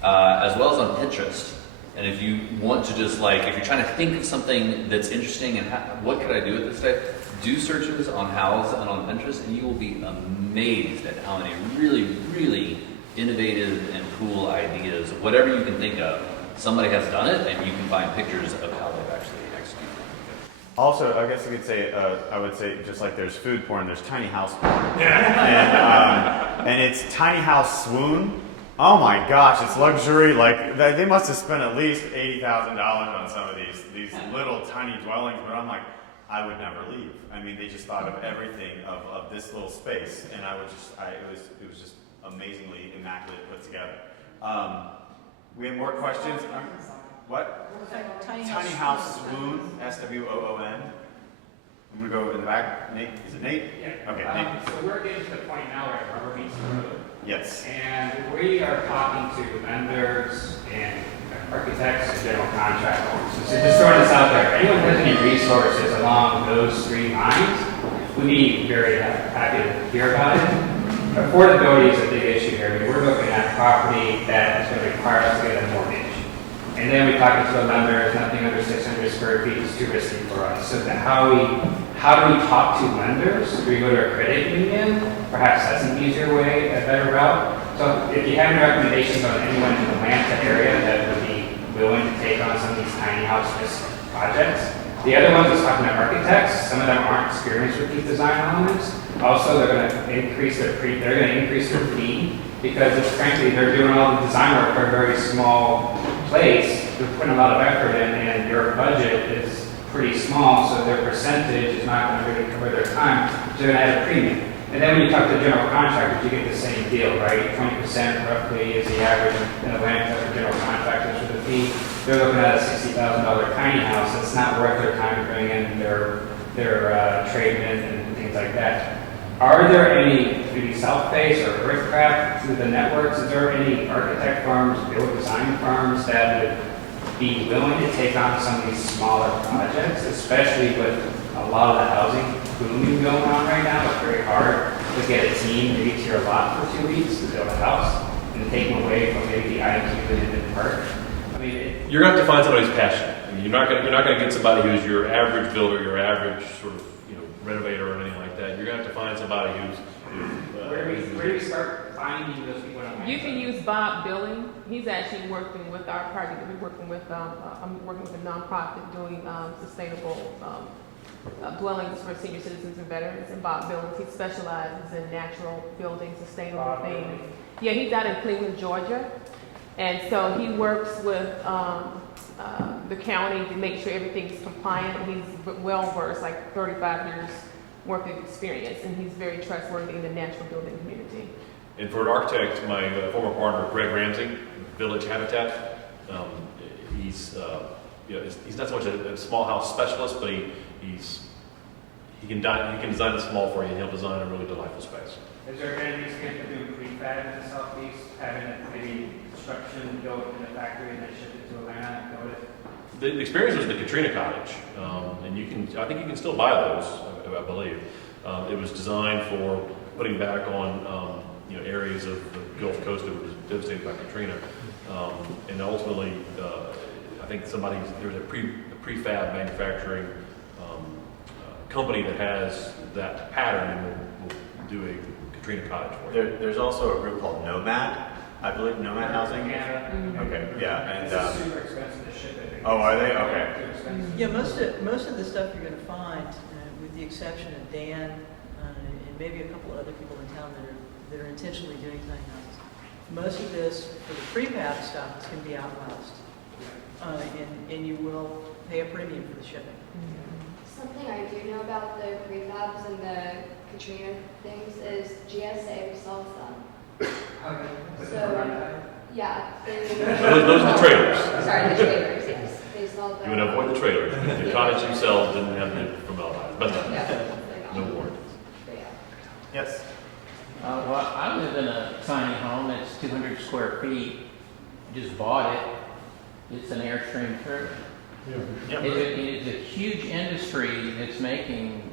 as well as on Pinterest. And if you want to just if you're trying to think of something that's interesting and what could I do with this today, do searches on Houzz and on Pinterest, and you will be amazed at how many really, really innovative and cool ideas, whatever you can think of, somebody has done it, and you can find pictures of how they've actually executed it. Also, I guess you could say, I would say, just like there's food porn, there's tiny house porn. And it's tiny house swoon. Oh my gosh, it's luxury. Like, they must have spent at least $80,000 on some of these little tiny dwellings, but I'm like, I would never leave. I mean, they just thought of everything of this little space, and it was just amazingly immaculate put together. We have more questions. What? Tiny House Swoon, SWOON. I'm gonna go in the back. Nate, is it Nate? Yeah. Okay, Nate. So we're getting to the point now where rubber meets the road. Yes. And we are talking to vendors and architects and general contractors. So just throwing this out there, if anyone has any resources along those three lines, we'd be very happy to hear about it. Affordability is a big issue here. I mean, we're looking at property that is going to require us to get a mortgage. And then we're talking to a lender, nothing under 600 square feet is too risky for us. So how do we talk to lenders? Do we go to a credit union? Perhaps that's an easier way, a better route. So if you have any recommendations on anyone in the Atlanta area that would be willing to take on some of these tiny house projects. The other ones is talking to architects. Some of them aren't experienced with these design elements. Also, they're going to increase their fee because frankly they're doing all the design work for a very small place. They're putting a lot of effort in, and your budget is pretty small, so their percentage is not going to really cover their time. So they're going to add a premium. And then when you talk to general contractors, you get the same deal, right? 20% roughly is the average in Atlanta for general contractors for the fee. They're looking at a $60,000 tiny house. It's not worth their time to bring in their tradesmen and things like that. Are there any, maybe South Face or Riffcraft through the networks, is there any architect firms, build design firms that would be willing to take on some of these smaller projects, especially with a lot of the housing booming going on right now? It's very hard to get a team maybe to your lot for 2 weeks to build a house and take them away from maybe the items you live in the park. I mean, You're going to have to find somebody who's passionate. I mean, you're not going to get somebody who's your average builder, your average sort of renovator or anything like that. You're going to have to find somebody who's where do we start finding those people? You can use Bob Billing. He's actually working with our project. We're working with I'm working with a nonprofit doing sustainable dwellings for senior citizens and veterans. And Bob Billings, he specializes in natural building, sustainable things. Yeah, he's out in Cleveland, Georgia, and so he works with the county to make sure everything's compliant. He's well versed, like 35 years worth of experience, and he's very trustworthy in the natural building community. And for an architect, my former partner, Greg Ramsey, Village Habitat, he's not so much a small house specialist, but he can design it small for you, and he'll design a really delightful space. Is there any extent of doing prefab in the Southeast, having maybe construction built in a factory and then ship it to Atlanta and build it? the experience was the Katrina Cottage, and I think you can still buy those, I believe. It was designed for putting back on, areas of the Gulf Coast that was devastated by Katrina. And ultimately, I think there's a prefab manufacturing company that has that pattern and will do a Katrina Cottage for you. There's also a group called Nomad, I believe, Nomad Housing. Okay, yeah, and It's super expensive to ship it. oh, are they? Okay. Too expensive. Yeah, most of the stuff you're going to find, with the exception of Dan and maybe a couple of other people in town that are intentionally doing tiny houses, most of this for the prefab stuff is going to be out west, and you will pay a premium for the shipping. Something I do know about the prefabs and the Katrina things is GSA sells them. So, yeah. Those are the trailers. Sorry, the trailers, yes. They sell them. You would avoid the trailers. The cottage themselves didn't have the formaldehyde, but no warranties. Yes. Well, I live in a tiny home that's 200 square feet. Just bought it. It's an Airstream trailer. Yeah. It's a huge industry that's making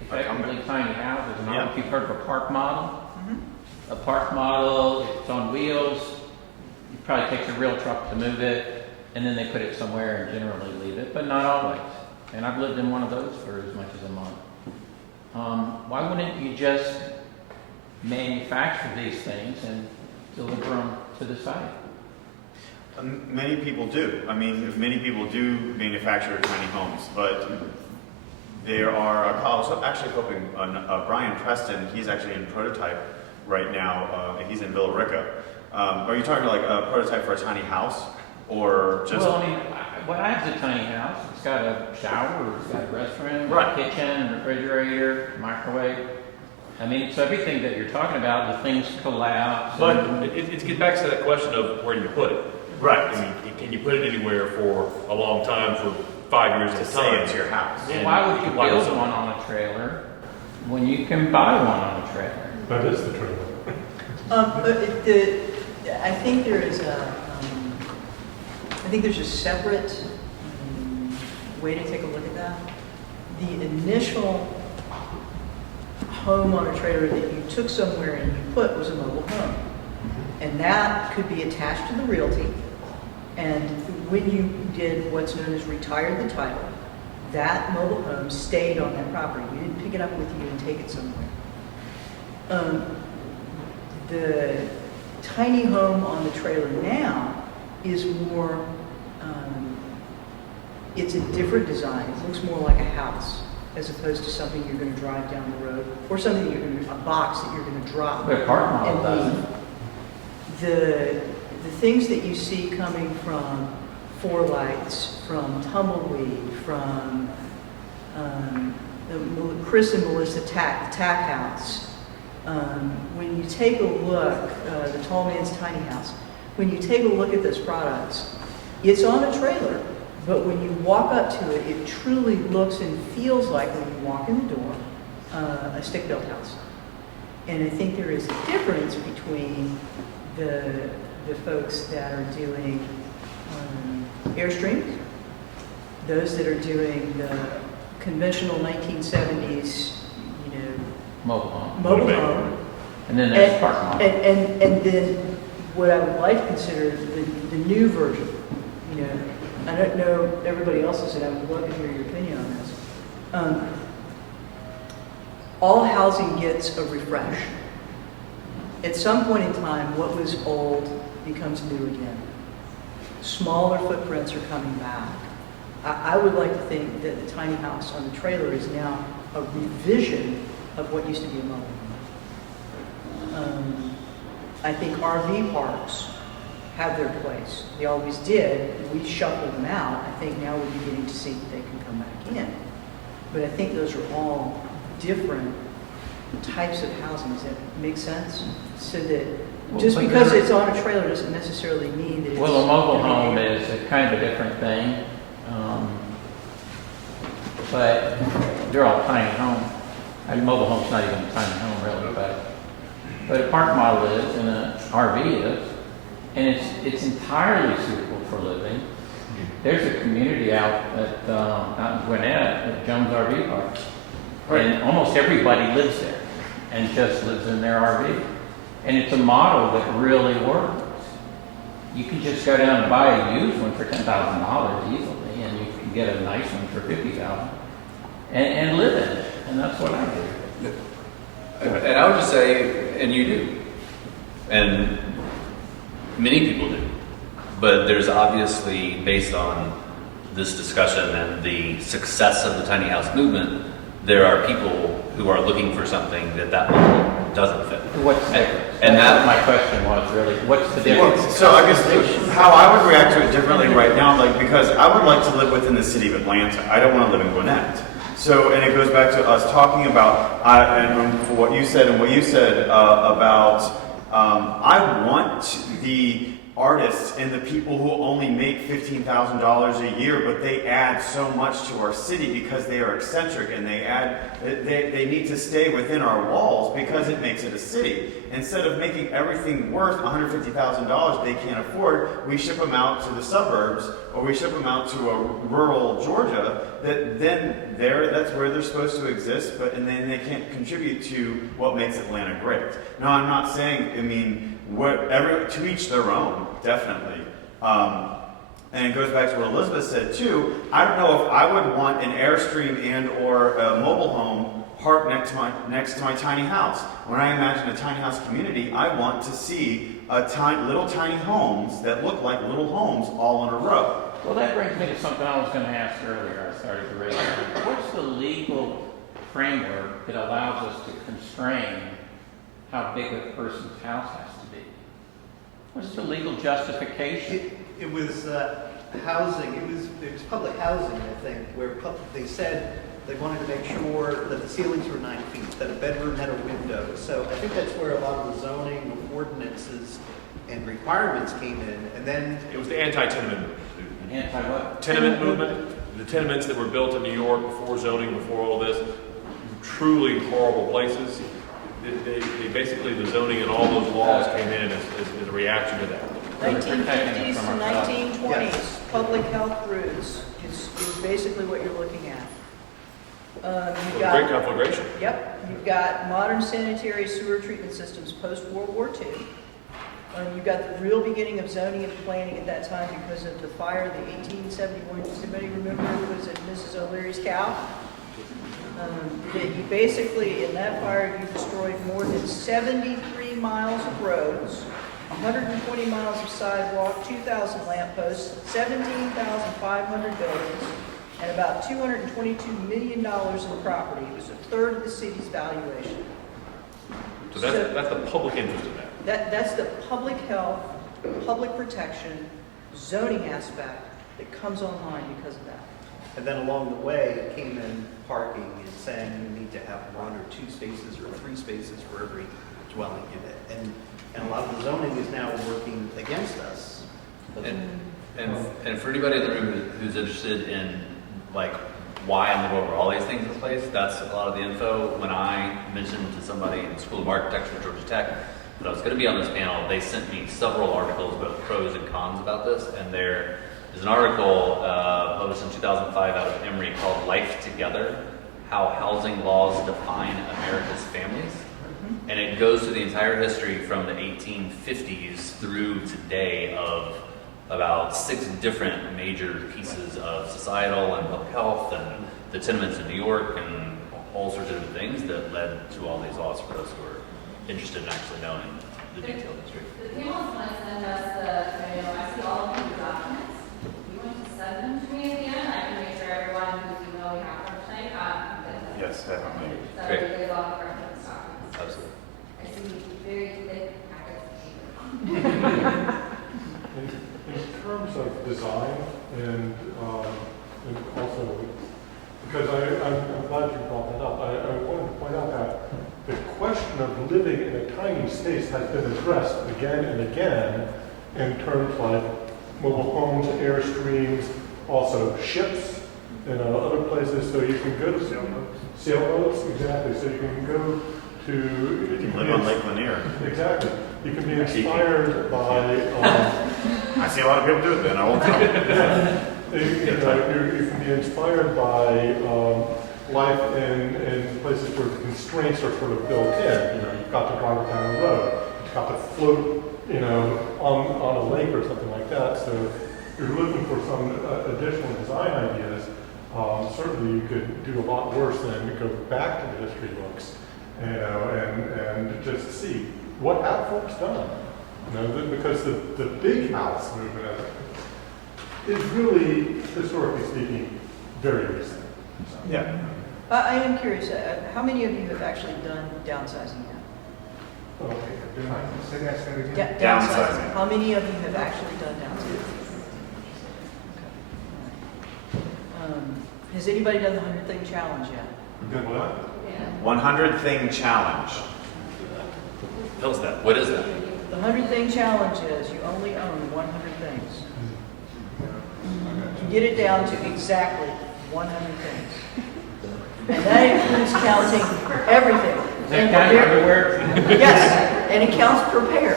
effectively tiny houses. And I don't know if you've heard of a park model. A park model, it's on wheels. It probably takes a real truck to move it, and then they put it somewhere and generally leave it, but not always. And I've lived in one of those for as much as a month. Why wouldn't you just manufacture these things and deliver them to the site? Many people do. I mean, many people do manufacture tiny homes, but there are I was actually hoping Brian Preston. He's actually in prototype right now. He's in Villa Rica. Are you talking like a prototype for a tiny house, or just? Well, I mean, what I have is a tiny house. It's got a shower, it's got a restroom, Right. a kitchen, refrigerator, microwave. I mean, it's everything that you're talking about. The things collapse. But it gets back to that question of where do you put it? Right. I mean, can you put it anywhere for a long time, for 5 years at a To time? say it's your house. Well, why would you build one on a trailer when you can buy one on a trailer? That is the trailer. I think there is a separate way to take a look at that. The initial home on a trailer that you took somewhere and you put was a mobile home. And that could be attached to the realty. And when you did what's known as retired the title, that mobile home stayed on that property. You didn't pick it up with you and take it somewhere. The tiny home on the trailer now is more, it's a different design. It looks more like a house as opposed to something you're going to drive down the road or something a box that you're going to drop. But a park model doesn't. The things that you see coming from Four Lights, from Tumbleweed, from the Chris and Melissa Tack House, when you take a look, the Tall Man's Tiny House, when you take a look at those products, it's on a trailer, but when you walk up to it, it truly looks and feels like when you walk in the door, a stick-built house. And I think there is a difference between the folks that are doing Airstreams, those that are doing the conventional 1970s, Mobile home. mobile home. And then there's park model. And then what I would like to consider the new version. I don't know everybody else's, and I would love to hear your opinion on this. All housing gets a refresh. At some point in time, what was old becomes new again. Smaller footprints are coming back. I would like to think that the tiny house on the trailer is now a revision of what used to be a mobile home. I think RV parks have their place. They always did. We shuffled them out. I think now we're beginning to see that they can come back in. But I think those are all different types of housing. Does that make sense? So that just because it's on a trailer doesn't necessarily mean that it's... Well, a mobile home is a kind of a different thing. But they're all tiny homes. A mobile home's not even a tiny home really, but a park model is and an RV is. And it's entirely suitable for living. There's a community out in Gwinnett, at Jones RV Park. And almost everybody lives there and just lives in their RV. And it's a model that really works. You can just go down and buy a used one for $10,000 easily, and you can get a nice one for $50,000 and live in it. And that's what I do. And I would just say, and you do, and many people do, but there's obviously, based on this discussion and the success of the tiny house movement, there are people who are looking for something that model doesn't fit. What's the difference? And that's what my question was really. What's the difference? Well, so I guess how I would react to it differently right now, like, because I would like to live within the city of Atlanta. I don't want to live in Gwinnett. So, and it goes back to us talking about, and for what you said about, I want the artists and the people who only make $15,000 a year, but they add so much to our city because they are eccentric and they need to stay within our walls because it makes it a city. Instead of making everything worth $150,000 they can't afford, we ship them out to the suburbs or we ship them out to a rural Georgia that's where they're supposed to exist, and then they can't contribute to what makes Atlanta great. Now, I'm not saying, to each their own, definitely. And it goes back to what Elizabeth said too. I don't know if I would want an Airstream and or a mobile home parked next to my tiny house. When I imagine a tiny house community, I want to see little tiny homes that look like little homes all in a row. Well, that brings me to something I was going to ask earlier. I started to raise it. What's the legal framework that allows us to constrain how big a person's house has to be? What's the legal justification? It was housing. It was public housing, I think, where they said they wanted to make sure that the ceilings were 9 feet, that a bedroom had a window. So I think that's where a lot of the zoning ordinances and requirements came in. And then It was the anti-tenement movement. Anti-what? Tenement movement. The tenements that were built in New York before zoning, before all this, truly horrible places. They basically, the zoning and all those laws came in as a reaction to that. 1950s to 1920s, public health routes is basically what you're looking at. Great conflagration. Yep, you've got modern sanitary sewer treatment systems post-World War II. You've got the real beginning of zoning and planning at that time because of the fire, the 1871. Does anybody remember it was at Mrs. O'Leary's cow? You basically, in that fire, you destroyed more than 73 miles of roads, 120 miles of sidewalk, 2,000 lampposts, 17,500 buildings, and about $222 million in property. It was a third of the city's valuation. So that's the public interest in that. That's the public health, public protection, zoning aspect that comes online because of that. And then along the way came in parking and saying you need to have 1 or 2 spaces or 3 spaces for every dwelling unit. And a lot of the zoning is now working against us. And for anybody in the room who's interested in why in the world are all these things in place, that's a lot of the info. When I mentioned to somebody in the School of Architecture at Georgia Tech that I was going to be on this panel, they sent me several articles, both pros and cons about this, and there is an article published in 2005 out of Emory called Life Together, How Housing Laws Define America's Families. And it goes through the entire history from the 1850s through today of about 6 different major pieces of societal and public health and the tenements in New York and all sorts of different things that led to all these laws for those who are interested in actually knowing the detailed history. The panelists want to send us I see all of these documents. You want to send them to me at the end? I can make sure everyone whose email we have from tonight. Yes, definitely. So everybody all the reference documents. Absolutely. I see very thick packets of paper. In terms of design and also, because I'm glad you brought that up, I wanted to point out that the question of living in a tiny space has been addressed again and again in terms like mobile homes, airstreams, also ships, other places, so you can go to sailboats, exactly, so you can go to... You can live on Lake Lanier. Exactly. you can be inspired by. I see a lot of people do it. Then I won't tell. You can be inspired by life in places where the constraints are sort of built in. You've got to drive down the road. You've got to float, on a lake or something like that. So if you're looking for some additional design ideas, certainly you could do a lot worse than go back to the history books, and just see what have folks done. Because the big house movement is really, historically speaking, very recent. So. Yeah. I am curious, how many of you have actually done downsizing yet? Downsizing. How many of you have actually done downsizing? Has anybody done the 100 Thing Challenge yet? Good what? 100 Thing Challenge. Tell us that. What is that? The 100 Thing Challenge is you only own 100 things. You get it down to exactly 100 things. And that includes counting everything. Is that counting everywhere? Yes, and it counts per pair.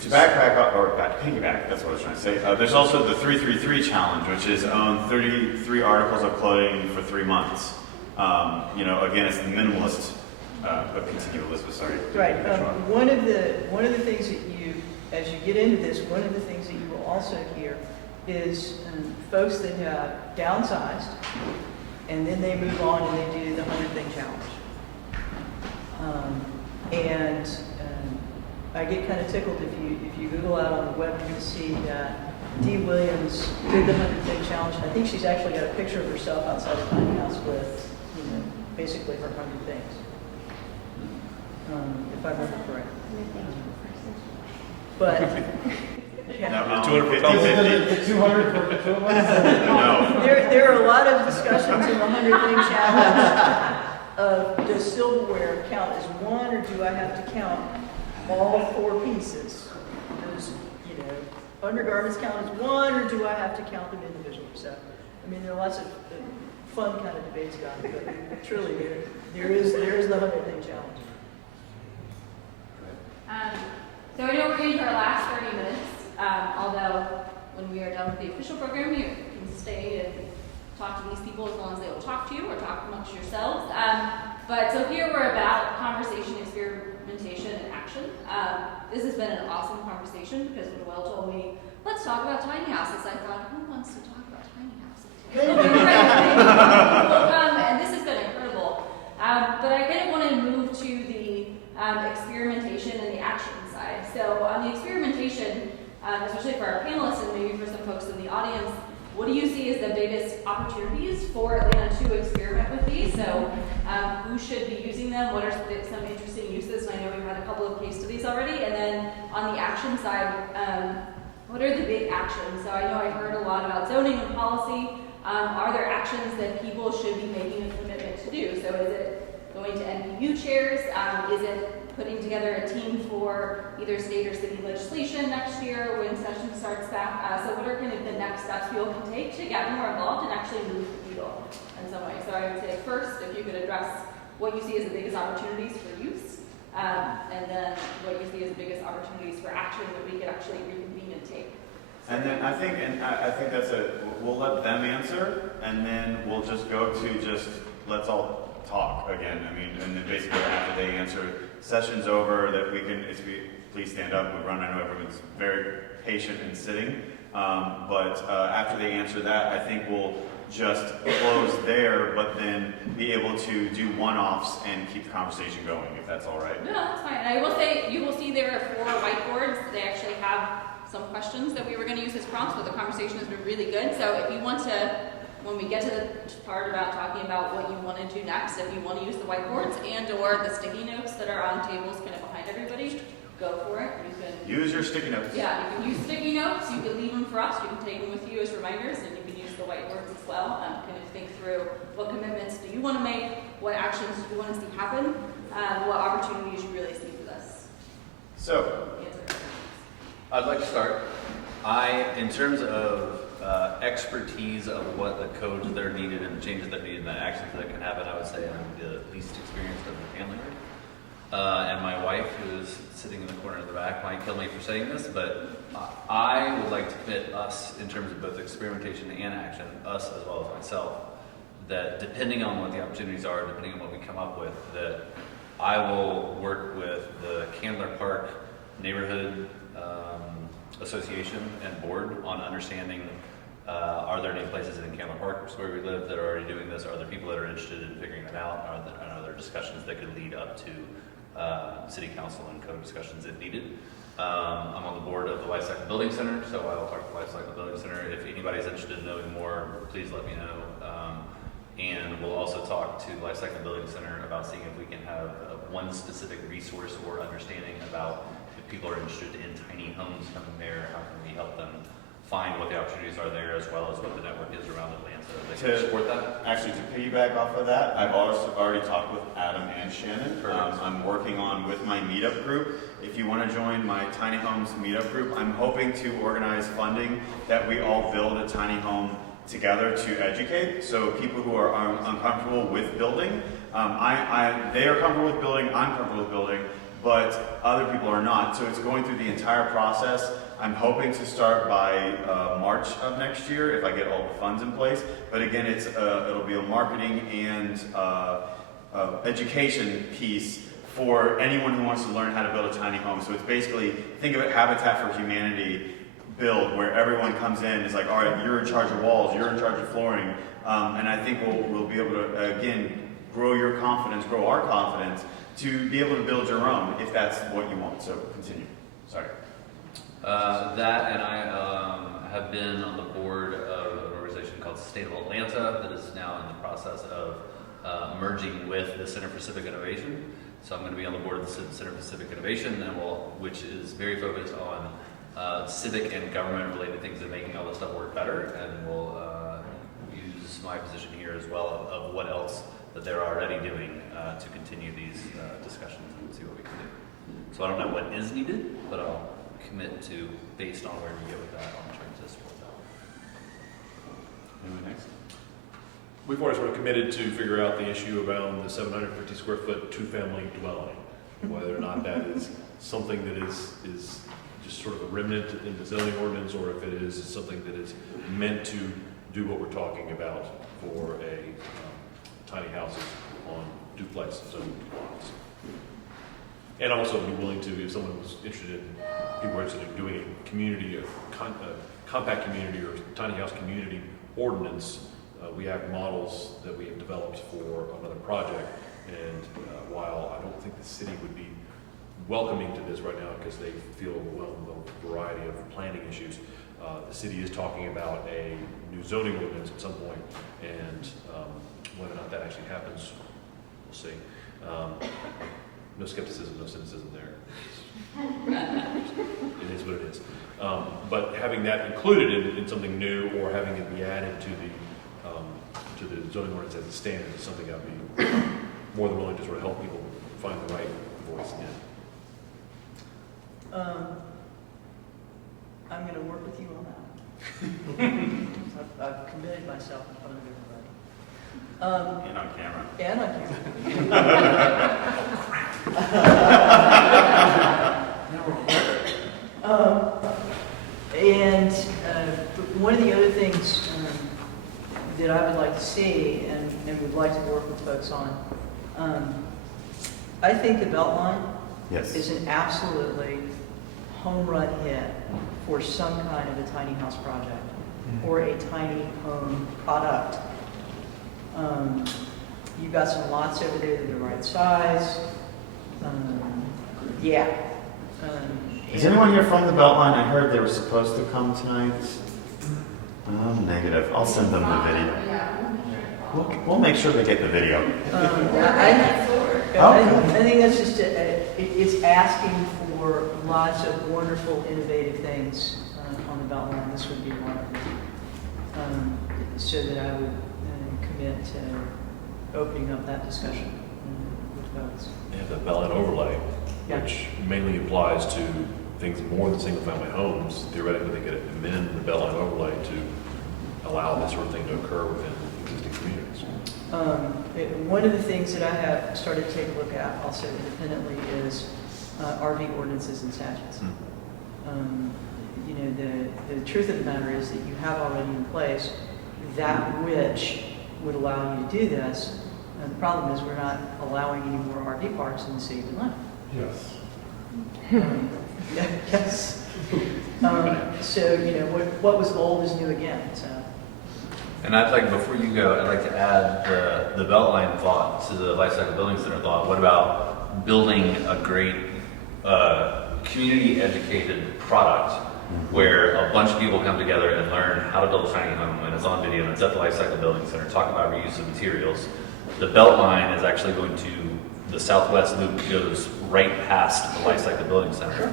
To backpack or piggyback, that's what I was trying to say. There's also the 333 challenge, which is own 33 articles of clothing for 3 months. Again, it's the minimalist, but continue, Elizabeth. Sorry. Right. One of the things that as you get into this, one of the things that you will also hear is folks that have downsized, and then they move on and they do the 100 Thing Challenge. I get kind of tickled if you Google out on the web, you can see that Dee Williams did the 100 Thing Challenge. And I think she's actually got a picture of herself outside the tiny house with, basically her 100 things, if I remember correctly. But No, 200 for the two of us? No. there are a lot of discussions in the 100 Thing Challenge of does silverware count as one, or do I have to count all 4 pieces? Does undergarments count as one, or do I have to count them individually? So, there are lots of fun kind of debates about it, but truly there is the 100 Thing Challenge. So I know we're getting to our last 30 minutes, although when we are done with the official program, you can stay and talk to these people as long as they will talk to you or talk amongst yourselves. But so here we're about conversation, experimentation, and action. This has been an awesome conversation because when Will told me, let's talk about tiny houses, I thought, who wants to talk about tiny houses? And this has been incredible. But I kind of want to move to the experimentation and the action side. So on the experimentation, especially for our panelists and maybe for some folks in the audience, what do you see as the biggest opportunities for Atlanta to experiment with these? So who should be using them? What are some interesting uses? And I know we've had a couple of case studies already. And then on the action side, what are the big actions? So I know I've heard a lot about zoning and policy. Are there actions that people should be making a commitment to do? So is it going to NPU chairs? Is it putting together a team for either state or city legislation next year when session starts back? So what are kind of the next steps people can take to get more involved and actually move the needle in some way? So I would say first, if you could address what you see as the biggest opportunities for use, and then what you see as the biggest opportunities for action that we could actually reconvene and take. And then I think that's we'll let them answer, and then we'll just go to let's all talk again. And then basically after they answer, session's over, that we can, please stand up, move around. I know everyone's very patient and sitting, but after they answer that, I think we'll just close there, but then be able to do one-offs and keep the conversation going, if that's all right. No, that's fine. I will say, you will see there are 4 whiteboards. They actually have some questions that we were going to use as prompts, but the conversation has been really good. So if you want to, when we get to the part about talking about what you want to do next, if you want to use the whiteboards and or the sticky notes that are on tables kind of behind everybody, go for it. You can use your sticky notes. Yeah, you can use sticky notes. You can leave them for us. You can take them with you as reminders, and you can use the whiteboards as well. Kind of think through what commitments do you want to make, what actions do you want to see happen, what opportunities you really see for this. So, I'd like to start. In terms of expertise of what the codes that are needed and the changes that are needed and the actions that can happen, I would say I'm the least experienced of the panel here. and my wife, who is sitting in the corner in the back, might kill me for saying this, but I would like to commit us in terms of both experimentation and action, us as well as myself, that depending on what the opportunities are, depending on what we come up with, that I will work with the Candler Park Neighborhood Association and board on understanding, are there any places in Candler Park where we live that are already doing this? Are there people that are interested in figuring that out? Are there discussions that could lead up to city council and code discussions if needed? I'm on the board of the Life Cycle Building Center, so I'll talk to the Life Cycle Building Center. If anybody's interested in knowing more, please let me know. And we'll also talk to the Life Cycle Building Center about seeing if we can have one specific resource or understanding about if people are interested in tiny homes coming there, how can we help them find what the opportunities are there, as well as what the network is around Atlanta. They can support that. Actually, to piggyback off of that, I've also already talked with Adam and Shannon. I'm working on with my meetup group. If you want to join my Tiny Homes meetup group, I'm hoping to organize funding that we all build a tiny home together to educate. So people who are uncomfortable with building, they are comfortable with building, I'm comfortable with building, but other people are not. So it's going through the entire process. I'm hoping to start by March of next year if I get all the funds in place. But again, it'll be a marketing and education piece for anyone who wants to learn how to build a tiny home. So it's basically, think of it, Habitat for Humanity build, where everyone comes in and is like, all right, you're in charge of walls, you're in charge of flooring. And I think we'll be able to, again, grow your confidence, grow our confidence to be able to build your own if that's what you want. So continue. Sorry. That and I have been on the board of an organization called Sustainable Atlanta that is now in the process of merging with the Center for Civic Innovation. So I'm going to be on the board of the Center for Civic Innovation, which is very focused on civic and government related things and making all this stuff work better. And we'll use my position here as well of what else that they're already doing to continue these discussions and see what we can do. So I don't know what is needed, but I'll commit to, based on where we get with that, on trying to support that. Anyone next? We've already sort of committed to figure out the issue around the 750 square foot two-family dwelling, whether or not that is something that is just sort of a remnant in the zoning ordinance, or if it is something that is meant to do what we're talking about for tiny houses on duplex zoning lots. And also be willing to, if someone was interested in, people were interested in doing a community, a compact community or tiny house community ordinance, we have models that we have developed for another project. And while I don't think the city would be welcoming to this right now because they feel overwhelmed with a variety of planning issues, the city is talking about a new zoning ordinance at some point, and whether or not that actually happens, we'll see. No skepticism, no cynicism there. It is what it is. But having that included in something new, or having it be added to the zoning ordinance as a standard, is something I'd be more than willing to sort of help people find the right voice in. I'm going to work with you on that. I've committed myself in front of everybody. And on camera. And on camera. And one of the other things that I would like to see and would like to work with folks on, I think the Beltline is an absolutely home run hit for some kind of a tiny house project or a tiny home product. You've got some lots over there that are the right size. Is anyone here from the Beltline? I heard they were supposed to come tonight. Negative. I'll send them the video. We'll make sure they get the video. I think that's just, it's asking for lots of wonderful, innovative things on the Beltline. This would be one of them. So that I would commit to opening up that discussion with folks. And the Beltline overlay, which mainly applies to things more than single-family homes. Theoretically, they could amend the Beltline overlay to allow this sort of thing to occur within existing communities. One of the things that I have started to take a look at also independently is RV ordinances and statutes. You know, the truth of the matter is that you have already in place that which would allow you to do this. And the problem is we're not allowing any more RV parks in the city of Atlanta. Yes. Yes. So, you know, what was old is new again. So. And I'd like, before you go, I'd like to add the Beltline thought to the Lifecycle Building Center thought. What about building a great community-educated product where a bunch of people come together and learn how to build a tiny home, and it's on video, and it's at the Lifecycle Building Center, talk about reuse of materials. The Beltline is actually going to, the southwest loop goes right past the Lifecycle Building Center.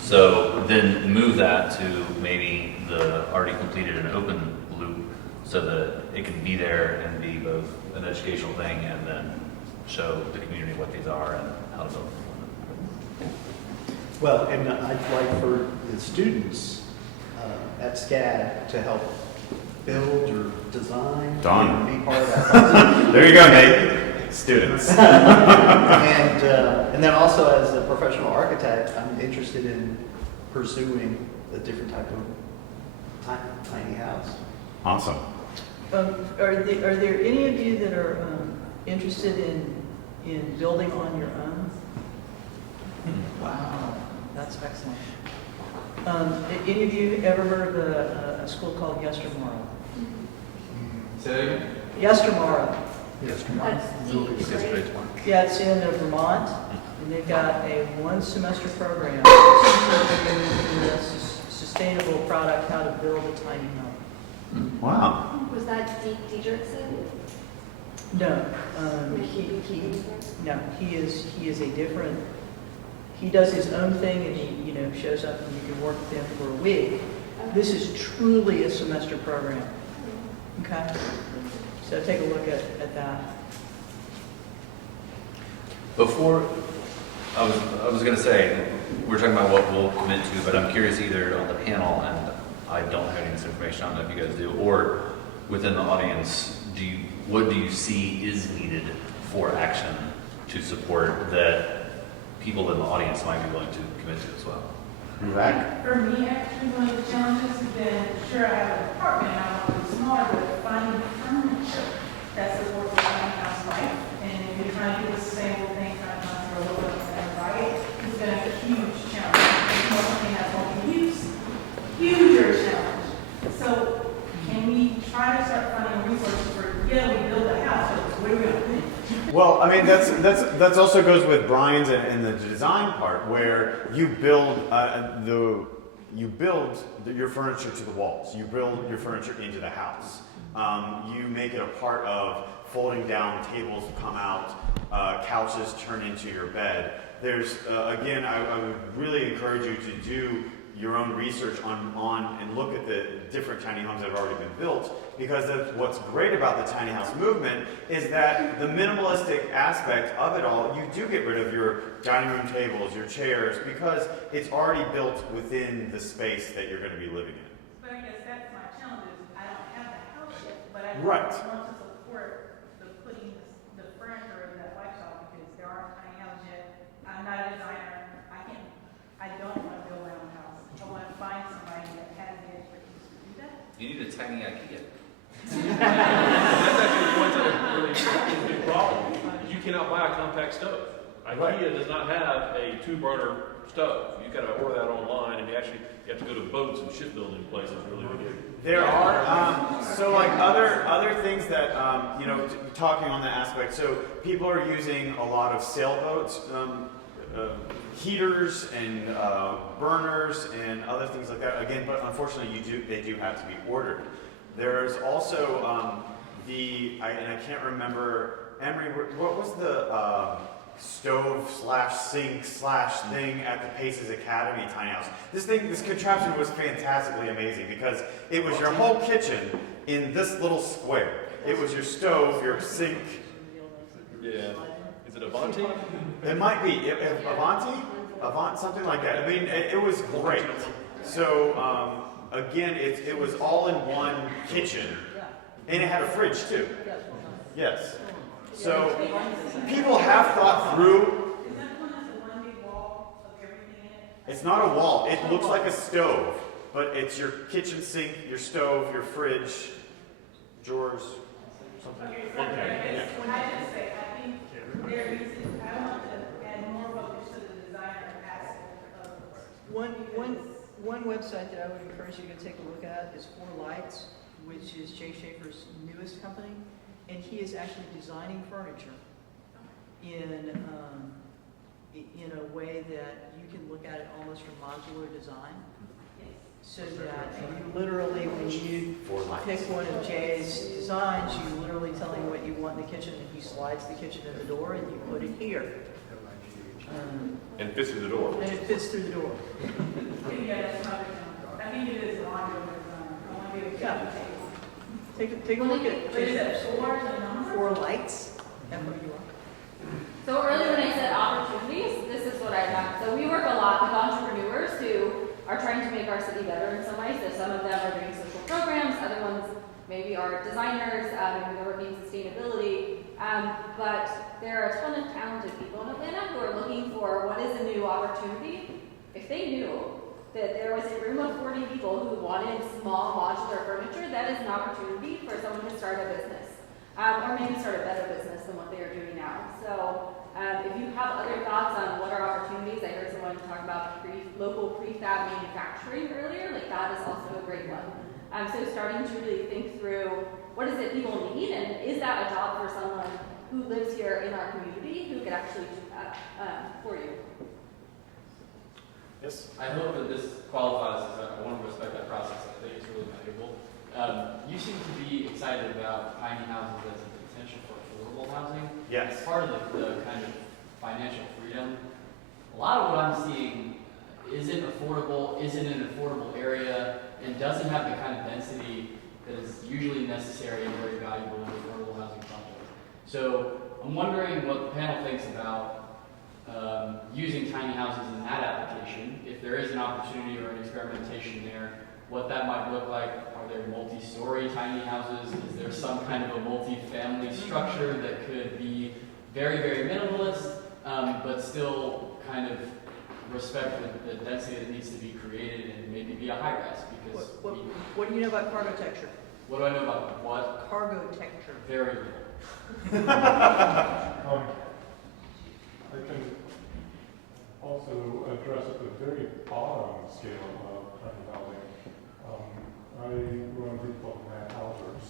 So then move that to maybe the already completed and open loop so that it can be there and be both an educational thing and then show the community what these are and how to build them. Well, and I'd like for the students at SCAD to help build or design. Done. And be part of that process. There you go, Nate. Students. And then also as a professional architect, I'm interested in pursuing a different type of tiny house. Awesome. Are there any of you that are interested in building on your own? Wow, that's excellent. Any of you ever heard of a school called Yestermorrow? So, Yestermorrow. That's Yeah, it's in Vermont, and they've got a one-semester program in a sustainable product, how to build a tiny home. Wow. Was that Dietrichson? No, he is a different. He does his own thing, and he shows up, and you can work with him for a week. This is truly a semester program. Okay, so take a look at that. Before, I was going to say, we're talking about what we'll commit to, but I'm curious either on the panel, and I don't have any of this information, I don't know if you guys do, or within the audience, what do you see is needed for action to support that people in the audience might be willing to commit to as well? Zach? For me, actually, one of the challenges has been, sure, I have an apartment, and I want to be smaller, but finding furniture that supports the tiny house life. And if you're trying to do the sustainable thing, trying to for a little bit of that, right, it's been a huge challenge. It's not something that's going to be huger challenge. So can we try to start finding resources for, we build a house, but where are we going to put it? Well, I mean, that's also goes with Brian's and the design part, where you build your furniture to the walls. You build your furniture into the house. You make it a part of folding down tables come out, couches turn into your bed. There's again, I would really encourage you to do your own research on and look at the different tiny homes that have already been built, because what's great about the tiny house movement is that the minimalistic aspect of it all, you do get rid of your dining room tables, your chairs, because it's already built within the space that you're going to be living in. But I guess that's my challenge is I don't have the house yet, but I Right. want to support the putting the furniture of that lifestyle because there aren't tiny houses yet. I'm not a designer. I don't want to build my own house. I want to find somebody that has the expertise to do that. You need a tiny IKEA. That's actually points out a really big problem. You cannot buy a compact stove. IKEA does not have a 2-burner stove. You gotta order that online, and you have to go to boats and shipbuilding places really to get it. There are so like other things that talking on the aspect. So people are using a lot of sailboats, heaters and burners and other things like that. Again, but unfortunately, they do have to be ordered. There's also and I can't remember, Emery, what was the stove/sink/thing at the Paces Academy tiny house? This contraption was fantastically amazing because it was your whole kitchen in this little square. It was your stove, your sink. Yeah. Is it Avanti? It might be Avant, something like that. I mean, it was great. So again, it was all in one kitchen, and it had a fridge too. Yes. So people have thought through. It's not a wall. It looks like a stove, but it's your kitchen sink, your stove, your fridge, drawers, something. Okay. When I just say, I think there needs to, I want to add more focus to the designer aspect of the work. One website that I would encourage you to take a look at is Four Lights, which is Jay Schaefer's newest company, and he is actually designing furniture in a way that you can look at it almost from modular design. So that you literally, when you pick one of Jay's designs, you literally tell him what you want in the kitchen, and he slides the kitchen in the door, and you put it here. And fits through the door. And it fits through the door. Yeah, that's not it. I think it is an ongoing design. I want to be able to Take a look at What is it, fours and numbers? Four Lights, FOUR. So earlier when I said opportunities, this is what I meant. So we work a lot with entrepreneurs who are trying to make our city better in some ways. So some of them are doing social programs, other ones maybe are designers, maybe they're working sustainability. But there are a ton of talented people in Atlanta who are looking for what is a new opportunity. If they knew that there was a room of 40 people who wanted small modular furniture, that is an opportunity for someone to start a business. Or maybe start a better business than what they are doing now. So if you have other thoughts on what are opportunities, I heard someone talk about local prefab manufacturing earlier, like that is also a great one. So starting to really think through what is it people need, and is that a job for someone who lives here in our community who could actually do that for you? Yes. I hope that this qualifies as I want to respect that process. I think it's really valuable. You seem to be excited about tiny houses as a potential for affordable housing. Yes. As part of the kind of financial freedom. A lot of what I'm seeing isn't affordable, isn't in an affordable area, and doesn't have the kind of density that is usually necessary and very valuable in affordable housing projects. So I'm wondering what the panel thinks about using tiny houses in that application. If there is an opportunity or an experimentation there, what that might look like. Are there multi-story tiny houses? Is there some kind of a multi-family structure that could be very, very minimalist, but still kind of respect the density that needs to be created and maybe be a high-rise? Because what do you know about cargo texture? What do I know about what? Cargo texture. Very little. I can also address at the very bottom scale of tiny housing. I run a group called Mad Housers.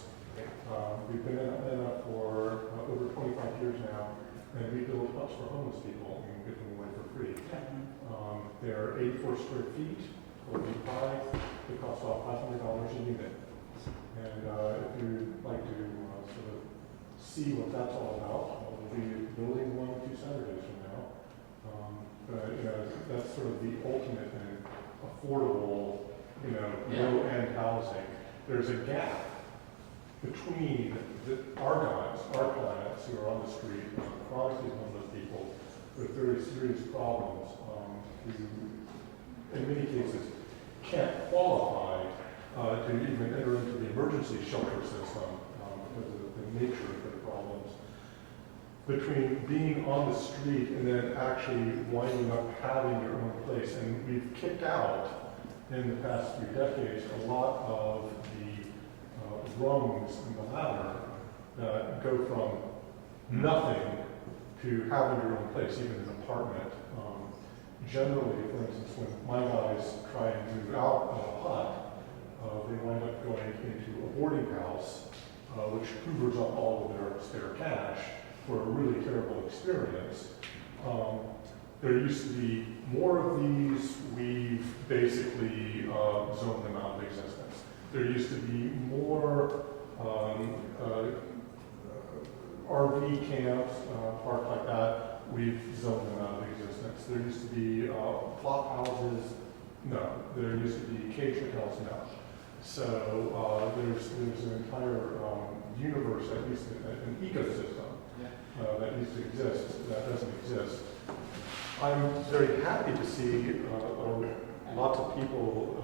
We've been in Atlanta for over 25 years now, and we build huts for homeless people and give them away for free. They're 84 square feet, 4 feet high. They cost about $500 a unit. And if you'd like to sort of see what that's all about, we'll be building one 2 Saturdays from now. But that's sort of the ultimate and affordable, low-end housing. There's a gap between our guys, our clients who are on the street, chronically homeless people with very serious problems, who, in many cases, can't qualify to even enter into the emergency shelter system because of the nature of their problems. Between being on the street and then actually winding up having your own place. And we've kicked out, in the past few decades, a lot of the rungs in the ladder that go from nothing to having your own place, even an apartment. Generally, for instance, when my guys try and move out of a hut, they wind up going into a boarding house, which hoovers up all of their spare cash for a really terrible experience. There used to be more of these. We've basically zoned them out of existence. There used to be more RV camps, parks like that. We've zoned them out of existence. There used to be flop houses. No. There used to be cage hotels. No. So there's an entire universe, at least an ecosystem that used to exist that doesn't exist. I'm very happy to see lots of people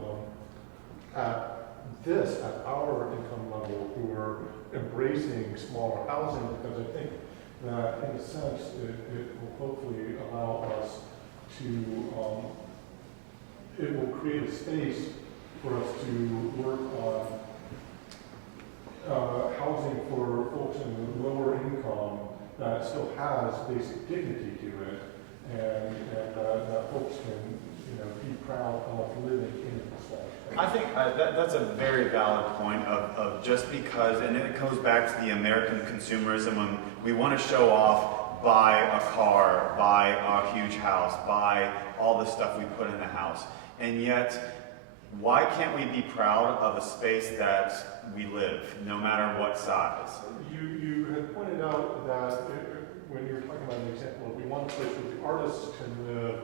at this at our income level who are embracing smaller housing, because I think that in a sense it will hopefully allow us to, it will create a space for us to work on housing for folks in lower income that still has basic dignity to it, and that folks can, be proud of living in this way. I think that's a very valid point of just because, and it goes back to the American consumerism when we want to show off, buy a car, buy a huge house, buy all the stuff we put in the house. And yet, why can't we be proud of a space that we live, no matter what size? You had pointed out that when you were talking about an example of we want a place where the artists can live,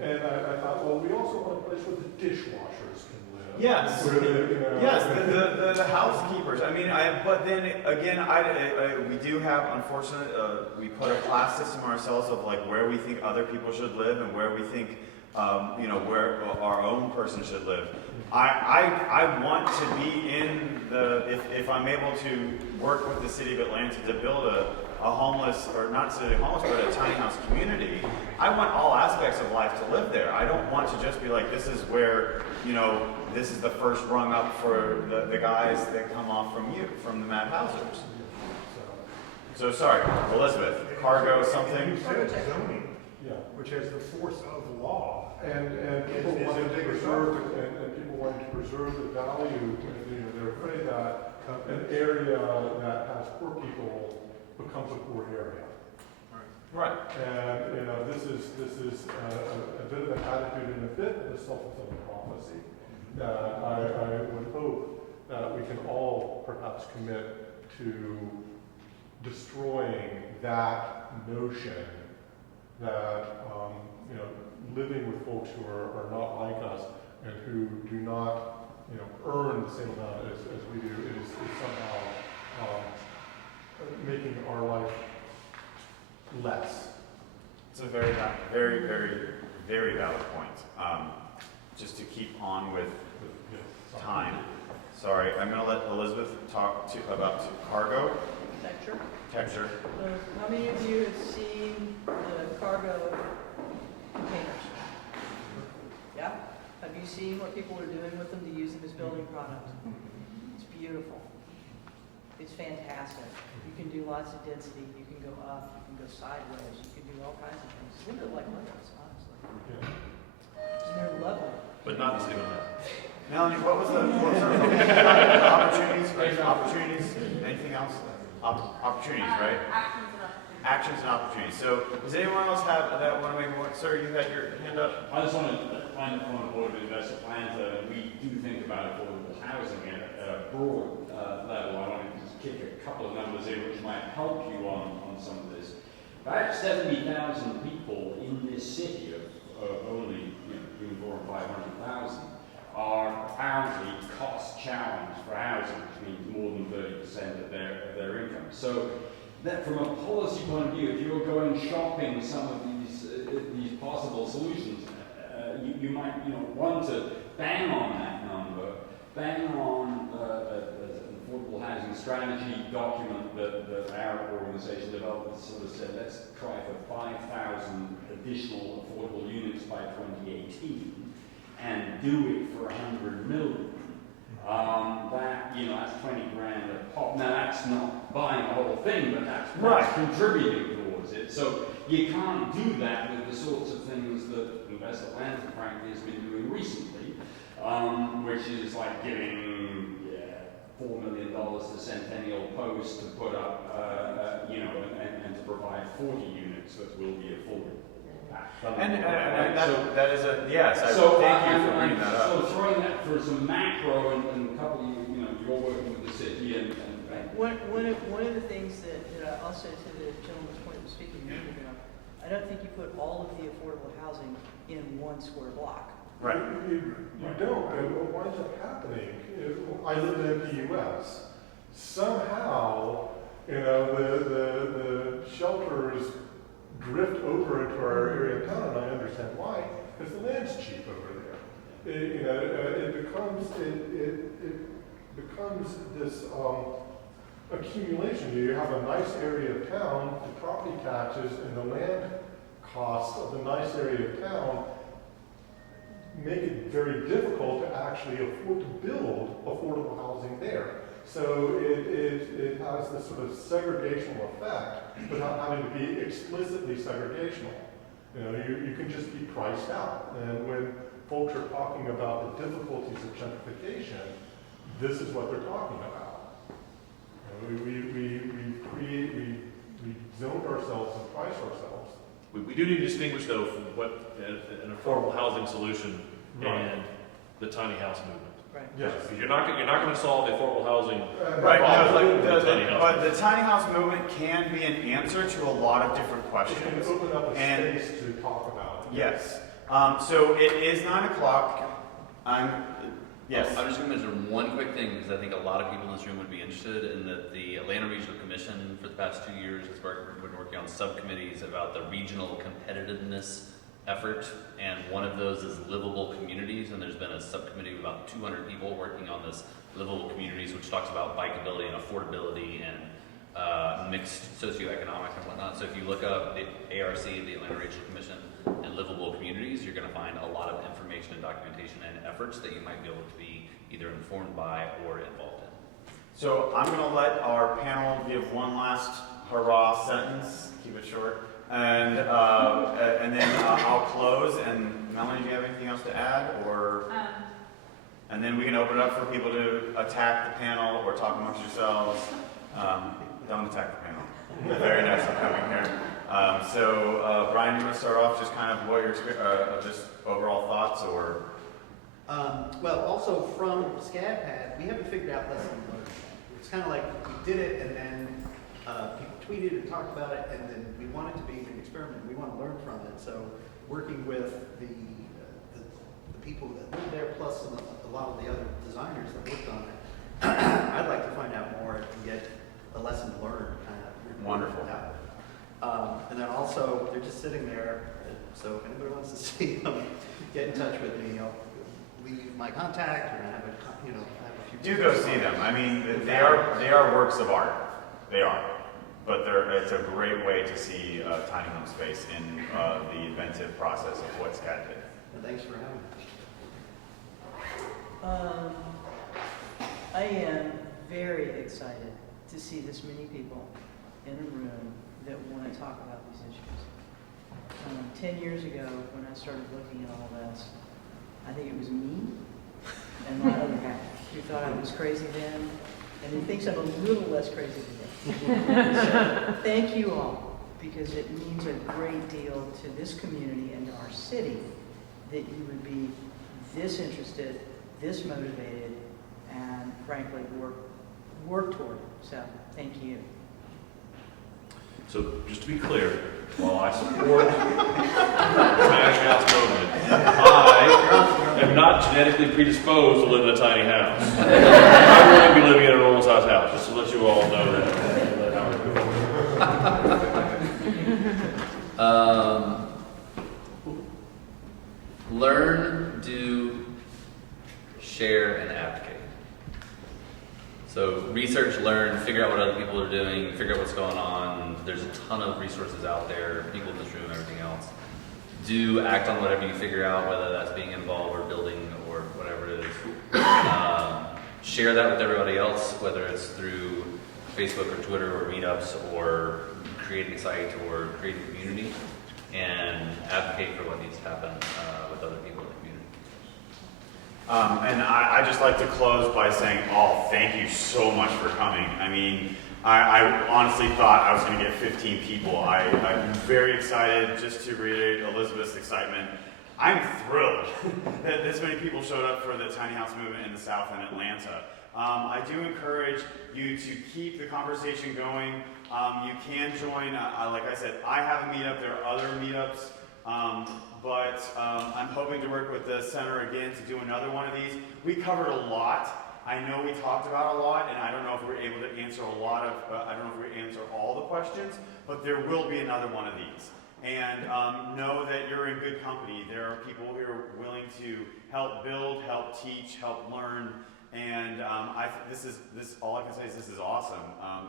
and I thought, well, we also want a place where the dishwashers can live. Yes, yes, the housekeepers. I mean, but then again, we do have, unfortunately, we put a class system ourselves of like where we think other people should live and where we think, where our own person should live. I want to be in if I'm able to work with the city of Atlanta to build a homeless, or not necessarily homeless, but a tiny house community. I want all aspects of life to live there. I don't want to just be like, this is where, this is the first rung up for the guys that come off from the Mad Housers. So sorry, Elizabeth, cargo something? You said zoning, which has the force of law. And people wanted to preserve and people wanted to preserve the value. They're afraid that an area that has poor people becomes a poor area. Right. And this is a bit of an attitude and a bit of a self-fulfilling prophecy that I would hope that we can all perhaps commit to destroying that notion that living with folks who are not like us and who do not earn the same amount as we do is somehow making our life less. It's a very, very, very, very valid point. Just to keep on with time. Sorry, I'm going to let Elizabeth talk about cargo. Texture. How many of you have seen the cargo containers? Yeah? Have you seen what people are doing with them to use them as building product? It's beautiful. It's fantastic. You can do lots of density. You can go up. You can go sideways. You can do all kinds of things. It's a little bit like Legos, honestly. And they're level. But not the single net. Melanie, what was the opportunities? Anything else? Opportunities, right? Actions and opportunities. So, does anyone else have that want to make more? Sir, you had your hand up. I just want to find from the Board of Investor Atlanta, we do think about affordable housing at a broad level. I want to just kick a couple of numbers in which might help you on some of this. About 70,000 people in this city of only between 400,000 and 500,000 are apparently cost challenged for housing, which means more than 30% of their income. So that from a policy point of view, if you're going shopping some of these possible solutions, you might want to bang on that number, bang on an affordable housing strategy document that our organization developed. Sort of said, let's try for 5,000 additional affordable units by 2018, and do it for 100 million. That's 20 grand a pop. Now that's not buying the whole thing, but that's contributing towards it. So you can't do that with the sorts of things that Invest Atlanta, frankly, has been doing recently, which is like giving $4 million to Centennial Post to put up, and to provide 40 units that will be affordable. And that is a yes. Thank you for bringing that up. So throwing that for some macro and a couple of you're working with the city and one of the things that I'll say to the gentleman's point of speaking a minute ago, I don't think you put all of the affordable housing in one square block. Right. You don't. And what ends up happening is, I live in the U.S. Somehow, the shelters drift over into our area of town, and I understand why, because the land's cheap over there. it becomes this accumulation. You have a nice area of town, the property taxes and the land costs of the nice area of town make it very difficult to actually afford to build affordable housing there. So it has this sort of segregational effect without having to be explicitly segregational. You can just be priced out. And when folks are talking about the difficulties of gentrification, this is what they're talking about. We zoned ourselves and priced ourselves. We do need to distinguish, though, from what an affordable housing solution and the tiny house movement. Right. Yes. Because you're not going to solve the affordable housing Right. problem No, with the tiny house. but the tiny house movement can be an answer to a lot of different It questions. can open up a And- space to talk about it. Yes. So it is 9 o'clock. Yes. I'm just going to mention one quick thing because I think a lot of people in this room would be interested in that the Atlanta Regional Commission for the past 2 years has been working on subcommittees about the regional competitiveness effort, and one of those is livable communities, and there's been a subcommittee of about 200 people working on this livable communities, which talks about bikeability and affordability and mixed socioeconomic and whatnot. So if you look up the ARC, the Atlanta Regional Commission, and livable communities, you're going to find a lot of information and documentation and efforts that you might be able to be either informed by or involved in. So I'm going to let our panel give one last hurrah sentence. Keep it short. And then I'll close. And Melanie, do you have anything else to add, or? And then we can open it up for people to attack the panel or talk amongst yourselves. Don't attack the panel. Very nice of coming here. So Brian, you want to start off just kind of what your just overall thoughts, or? Well, also from SCADPAD, we haven't figured out lesson learned. It's kind of like we did it and then people tweeted and talked about it, and then we want it to be an experiment. We want to learn from it. So working with the people that live there, plus a lot of the other designers that worked on it, I'd like to find out more and get a lesson learned kind of. Wonderful. And then also, they're just sitting there, so if anybody wants to see them, get in touch with me. I'll leave my contact, and I have a few. Do go see them. I mean, they are works of art. They are, but it's a great way to see tiny home space in the inventive process of what SCAD did. And thanks for having me. I am very excited to see this many people in a room that want to talk about these issues. 10 years ago, when I started looking at all this, I think it was me and my other half who thought I was crazy then, and who thinks I'm a little less crazy today. So thank you all, because it means a great deal to this community and to our city that you would be this interested, this motivated, and frankly work toward it. So thank you. So just to be clear, while I support the tiny house movement, I am not genetically predisposed to live in a tiny house. I will be living in a normal size house, just to let you all know that. Learn, do, share, and advocate. So research, learn, figure out what other people are doing, figure out what's going on. There's a ton of resources out there, people in this room, everything else. Do act on whatever you figure out, whether that's being involved or building or whatever it is. Share that with everybody else, whether it's through Facebook or Twitter or meetups or creating a site or creating a community, and advocate for what needs to happen with other people in the community. And I just like to close by saying, thank you so much for coming. I mean, I honestly thought I was going to get 15 people. I'm very excited. Just to reiterate Elizabeth's excitement, I'm thrilled that this many people showed up for the tiny house movement in the South and Atlanta. I do encourage you to keep the conversation going. You can join, like I said, I have a meetup. There are other meetups. But I'm hoping to work with the center again to do another one of these. We covered a lot. I know we talked about a lot, and I don't know if we're able to answer I don't know if we answer all the questions, but there will be another one of these. and know that you're in good company. There are people who are willing to help build, help teach, help learn, and all I can say is this is awesome.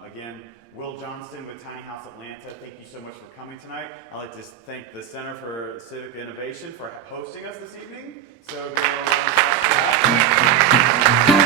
Again, Will Johnston with Tiny House Atlanta, thank you so much for coming tonight. I'd like to thank the Center for Civic Innovation for hosting us this evening. So give a round of applause.